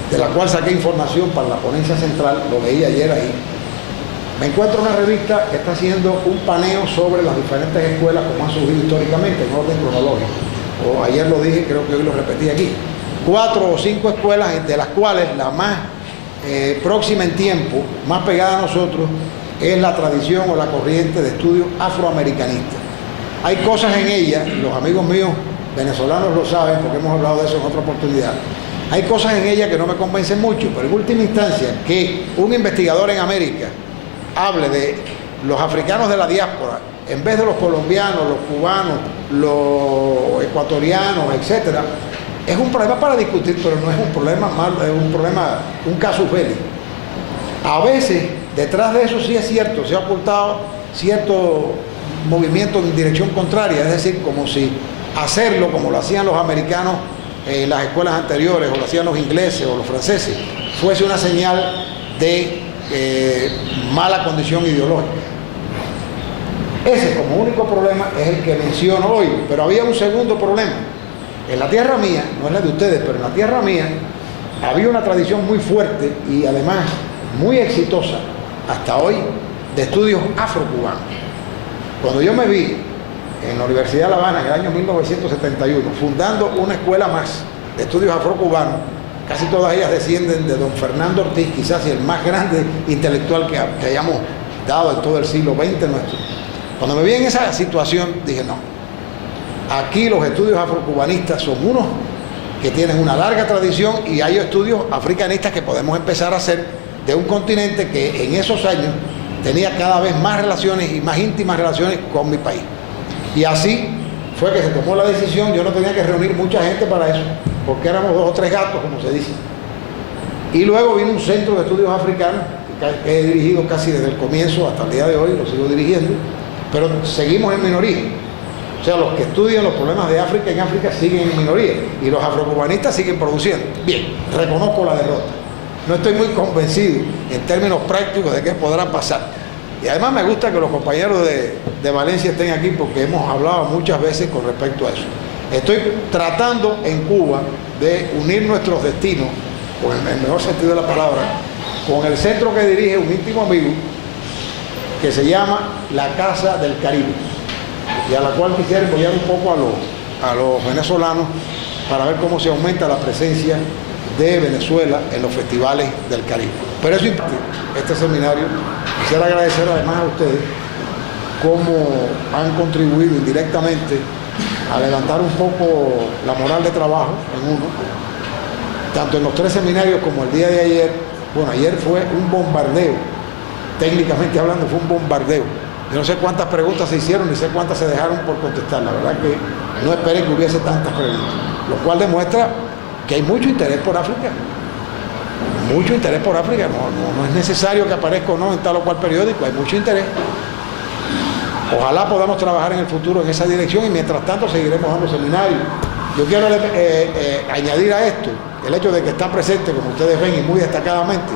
de la cual saqué información para la ponencia central, lo leí ayer ahí, me encuentro una revista que está haciendo un paneo sobre las diferentes escuelas como han surgido históricamente en orden cronológico. O ayer lo dije, creo que hoy lo repetí aquí. 4 o 5 escuelas, de las cuales la más próxima en tiempo, más pegada a nosotros, es la tradición o la corriente de estudio afroamericanista. Hay cosas en ella, los amigos míos venezolanos lo saben porque hemos hablado de eso en otra oportunidad, hay cosas en ella que no me convencen mucho, pero en última instancia que un investigador en América hable de los africanos de la diáspora en vez de los colombianos, los cubanos, los ecuatorianos, etcétera, es un problema para discutir, pero no es un problema malo, es un casus belli. A veces detrás de eso sí es cierto, se ha ocultado cierto movimiento en dirección contraria, es decir, como si hacerlo como lo hacían los americanos en las escuelas anteriores, o lo hacían los ingleses o los franceses, fuese una señal de mala condición ideológica. Ese como único problema es el que menciono hoy, pero había un segundo problema. En la tierra mía, no es la de ustedes, pero en la tierra mía había una tradición muy fuerte y además muy exitosa hasta hoy de estudios afrocubanos. Cuando yo me vi en la Universidad de La Habana en el año 1971 fundando una escuela más de estudios afrocubanos, casi todas ellas descienden de don Fernando Ortiz, quizás el más grande intelectual que hayamos dado en todo el siglo XX nuestro. Cuando me vi en esa situación dije no, aquí los estudios afrocubanistas son unos que tienen una larga tradición y hay estudios africanistas que podemos empezar a hacer de un continente que en esos años tenía cada vez más relaciones y más íntimas relaciones con mi país. Y así fue que se tomó la decisión. Yo no tenía que reunir mucha gente para eso, porque éramos 2 o 3 gatos, como se dice. Y luego vino un centro de estudios africanos, que he dirigido casi desde el comienzo hasta el día de hoy, lo sigo dirigiendo, pero seguimos en minoría. O sea, los que estudian los problemas de África en África siguen en minoría, y los afrocubanistas siguen produciendo. Bien, reconozco la derrota. No estoy muy convencido en términos prácticos de qué podrá pasar. Y además me gusta que los compañeros de Valencia estén aquí porque hemos hablado muchas veces con respecto a eso. Estoy tratando en Cuba de unir nuestros destinos, con el mejor sentido de la palabra, con el centro que dirige un íntimo amigo que se llama la Casa del Caribe, y a la cual quisiera apoyar un poco a los venezolanos para ver cómo se aumenta la presencia de Venezuela en los festivales del Caribe. Pero eso implica este seminario. Quisiera agradecer además a ustedes cómo han contribuido indirectamente a levantar un poco la moral de trabajo en uno, tanto en los 3 seminarios como el día de ayer. Bueno, ayer fue un bombardeo, técnicamente hablando fue un bombardeo. Yo no sé cuántas preguntas se hicieron ni sé cuántas se dejaron por contestar. La verdad que no esperé que hubiese tantas preguntas, lo cual demuestra que hay mucho interés por África. Mucho interés por África. No es necesario que aparezca o no en tal o cual periódico, hay mucho interés. Ojalá podamos trabajar en el futuro en esa dirección y mientras tanto seguiremos dando seminarios. Yo quiero añadir a esto el hecho de que está presente, como ustedes ven, y muy destacadamente,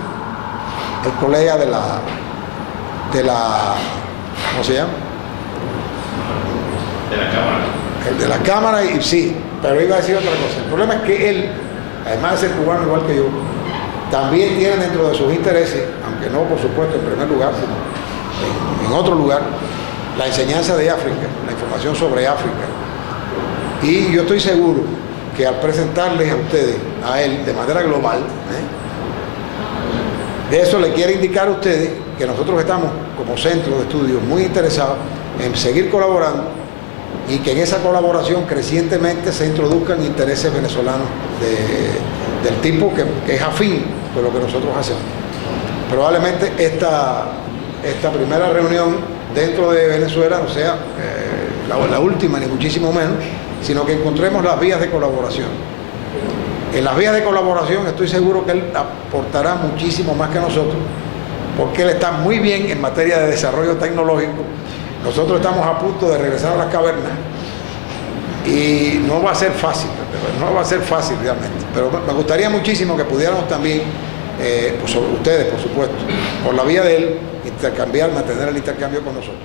el colega de la ¿cómo se llama? De la Cámara. El de la Cámara, y sí, pero iba a decir otra cosa. El problema es que él, además de ser cubano igual que yo, también tiene dentro de sus intereses, aunque no por supuesto en primer lugar, sino en otro lugar, la enseñanza de África, la información sobre África. Y yo estoy seguro que al presentarles a ustedes, a él, de manera global, eso le quiere indicar a ustedes que nosotros estamos como centro de estudios muy interesados en seguir colaborando y que en esa colaboración crecientemente se introduzcan intereses venezolanos del tipo que es afín con lo que nosotros hacemos. Probablemente esta primera reunión dentro de Venezuela no sea la última, ni muchísimo menos, sino que encontremos las vías de colaboración. En las vías de colaboración estoy seguro que él aportará muchísimo más que nosotros, porque él está muy bien en materia de desarrollo tecnológico. Nosotros estamos a punto de regresar a las cavernas y no va a ser fácil, realmente. Pero me gustaría muchísimo que pudiéramos también, pues ustedes por supuesto, por la vía de él, mantener el intercambio con nosotros.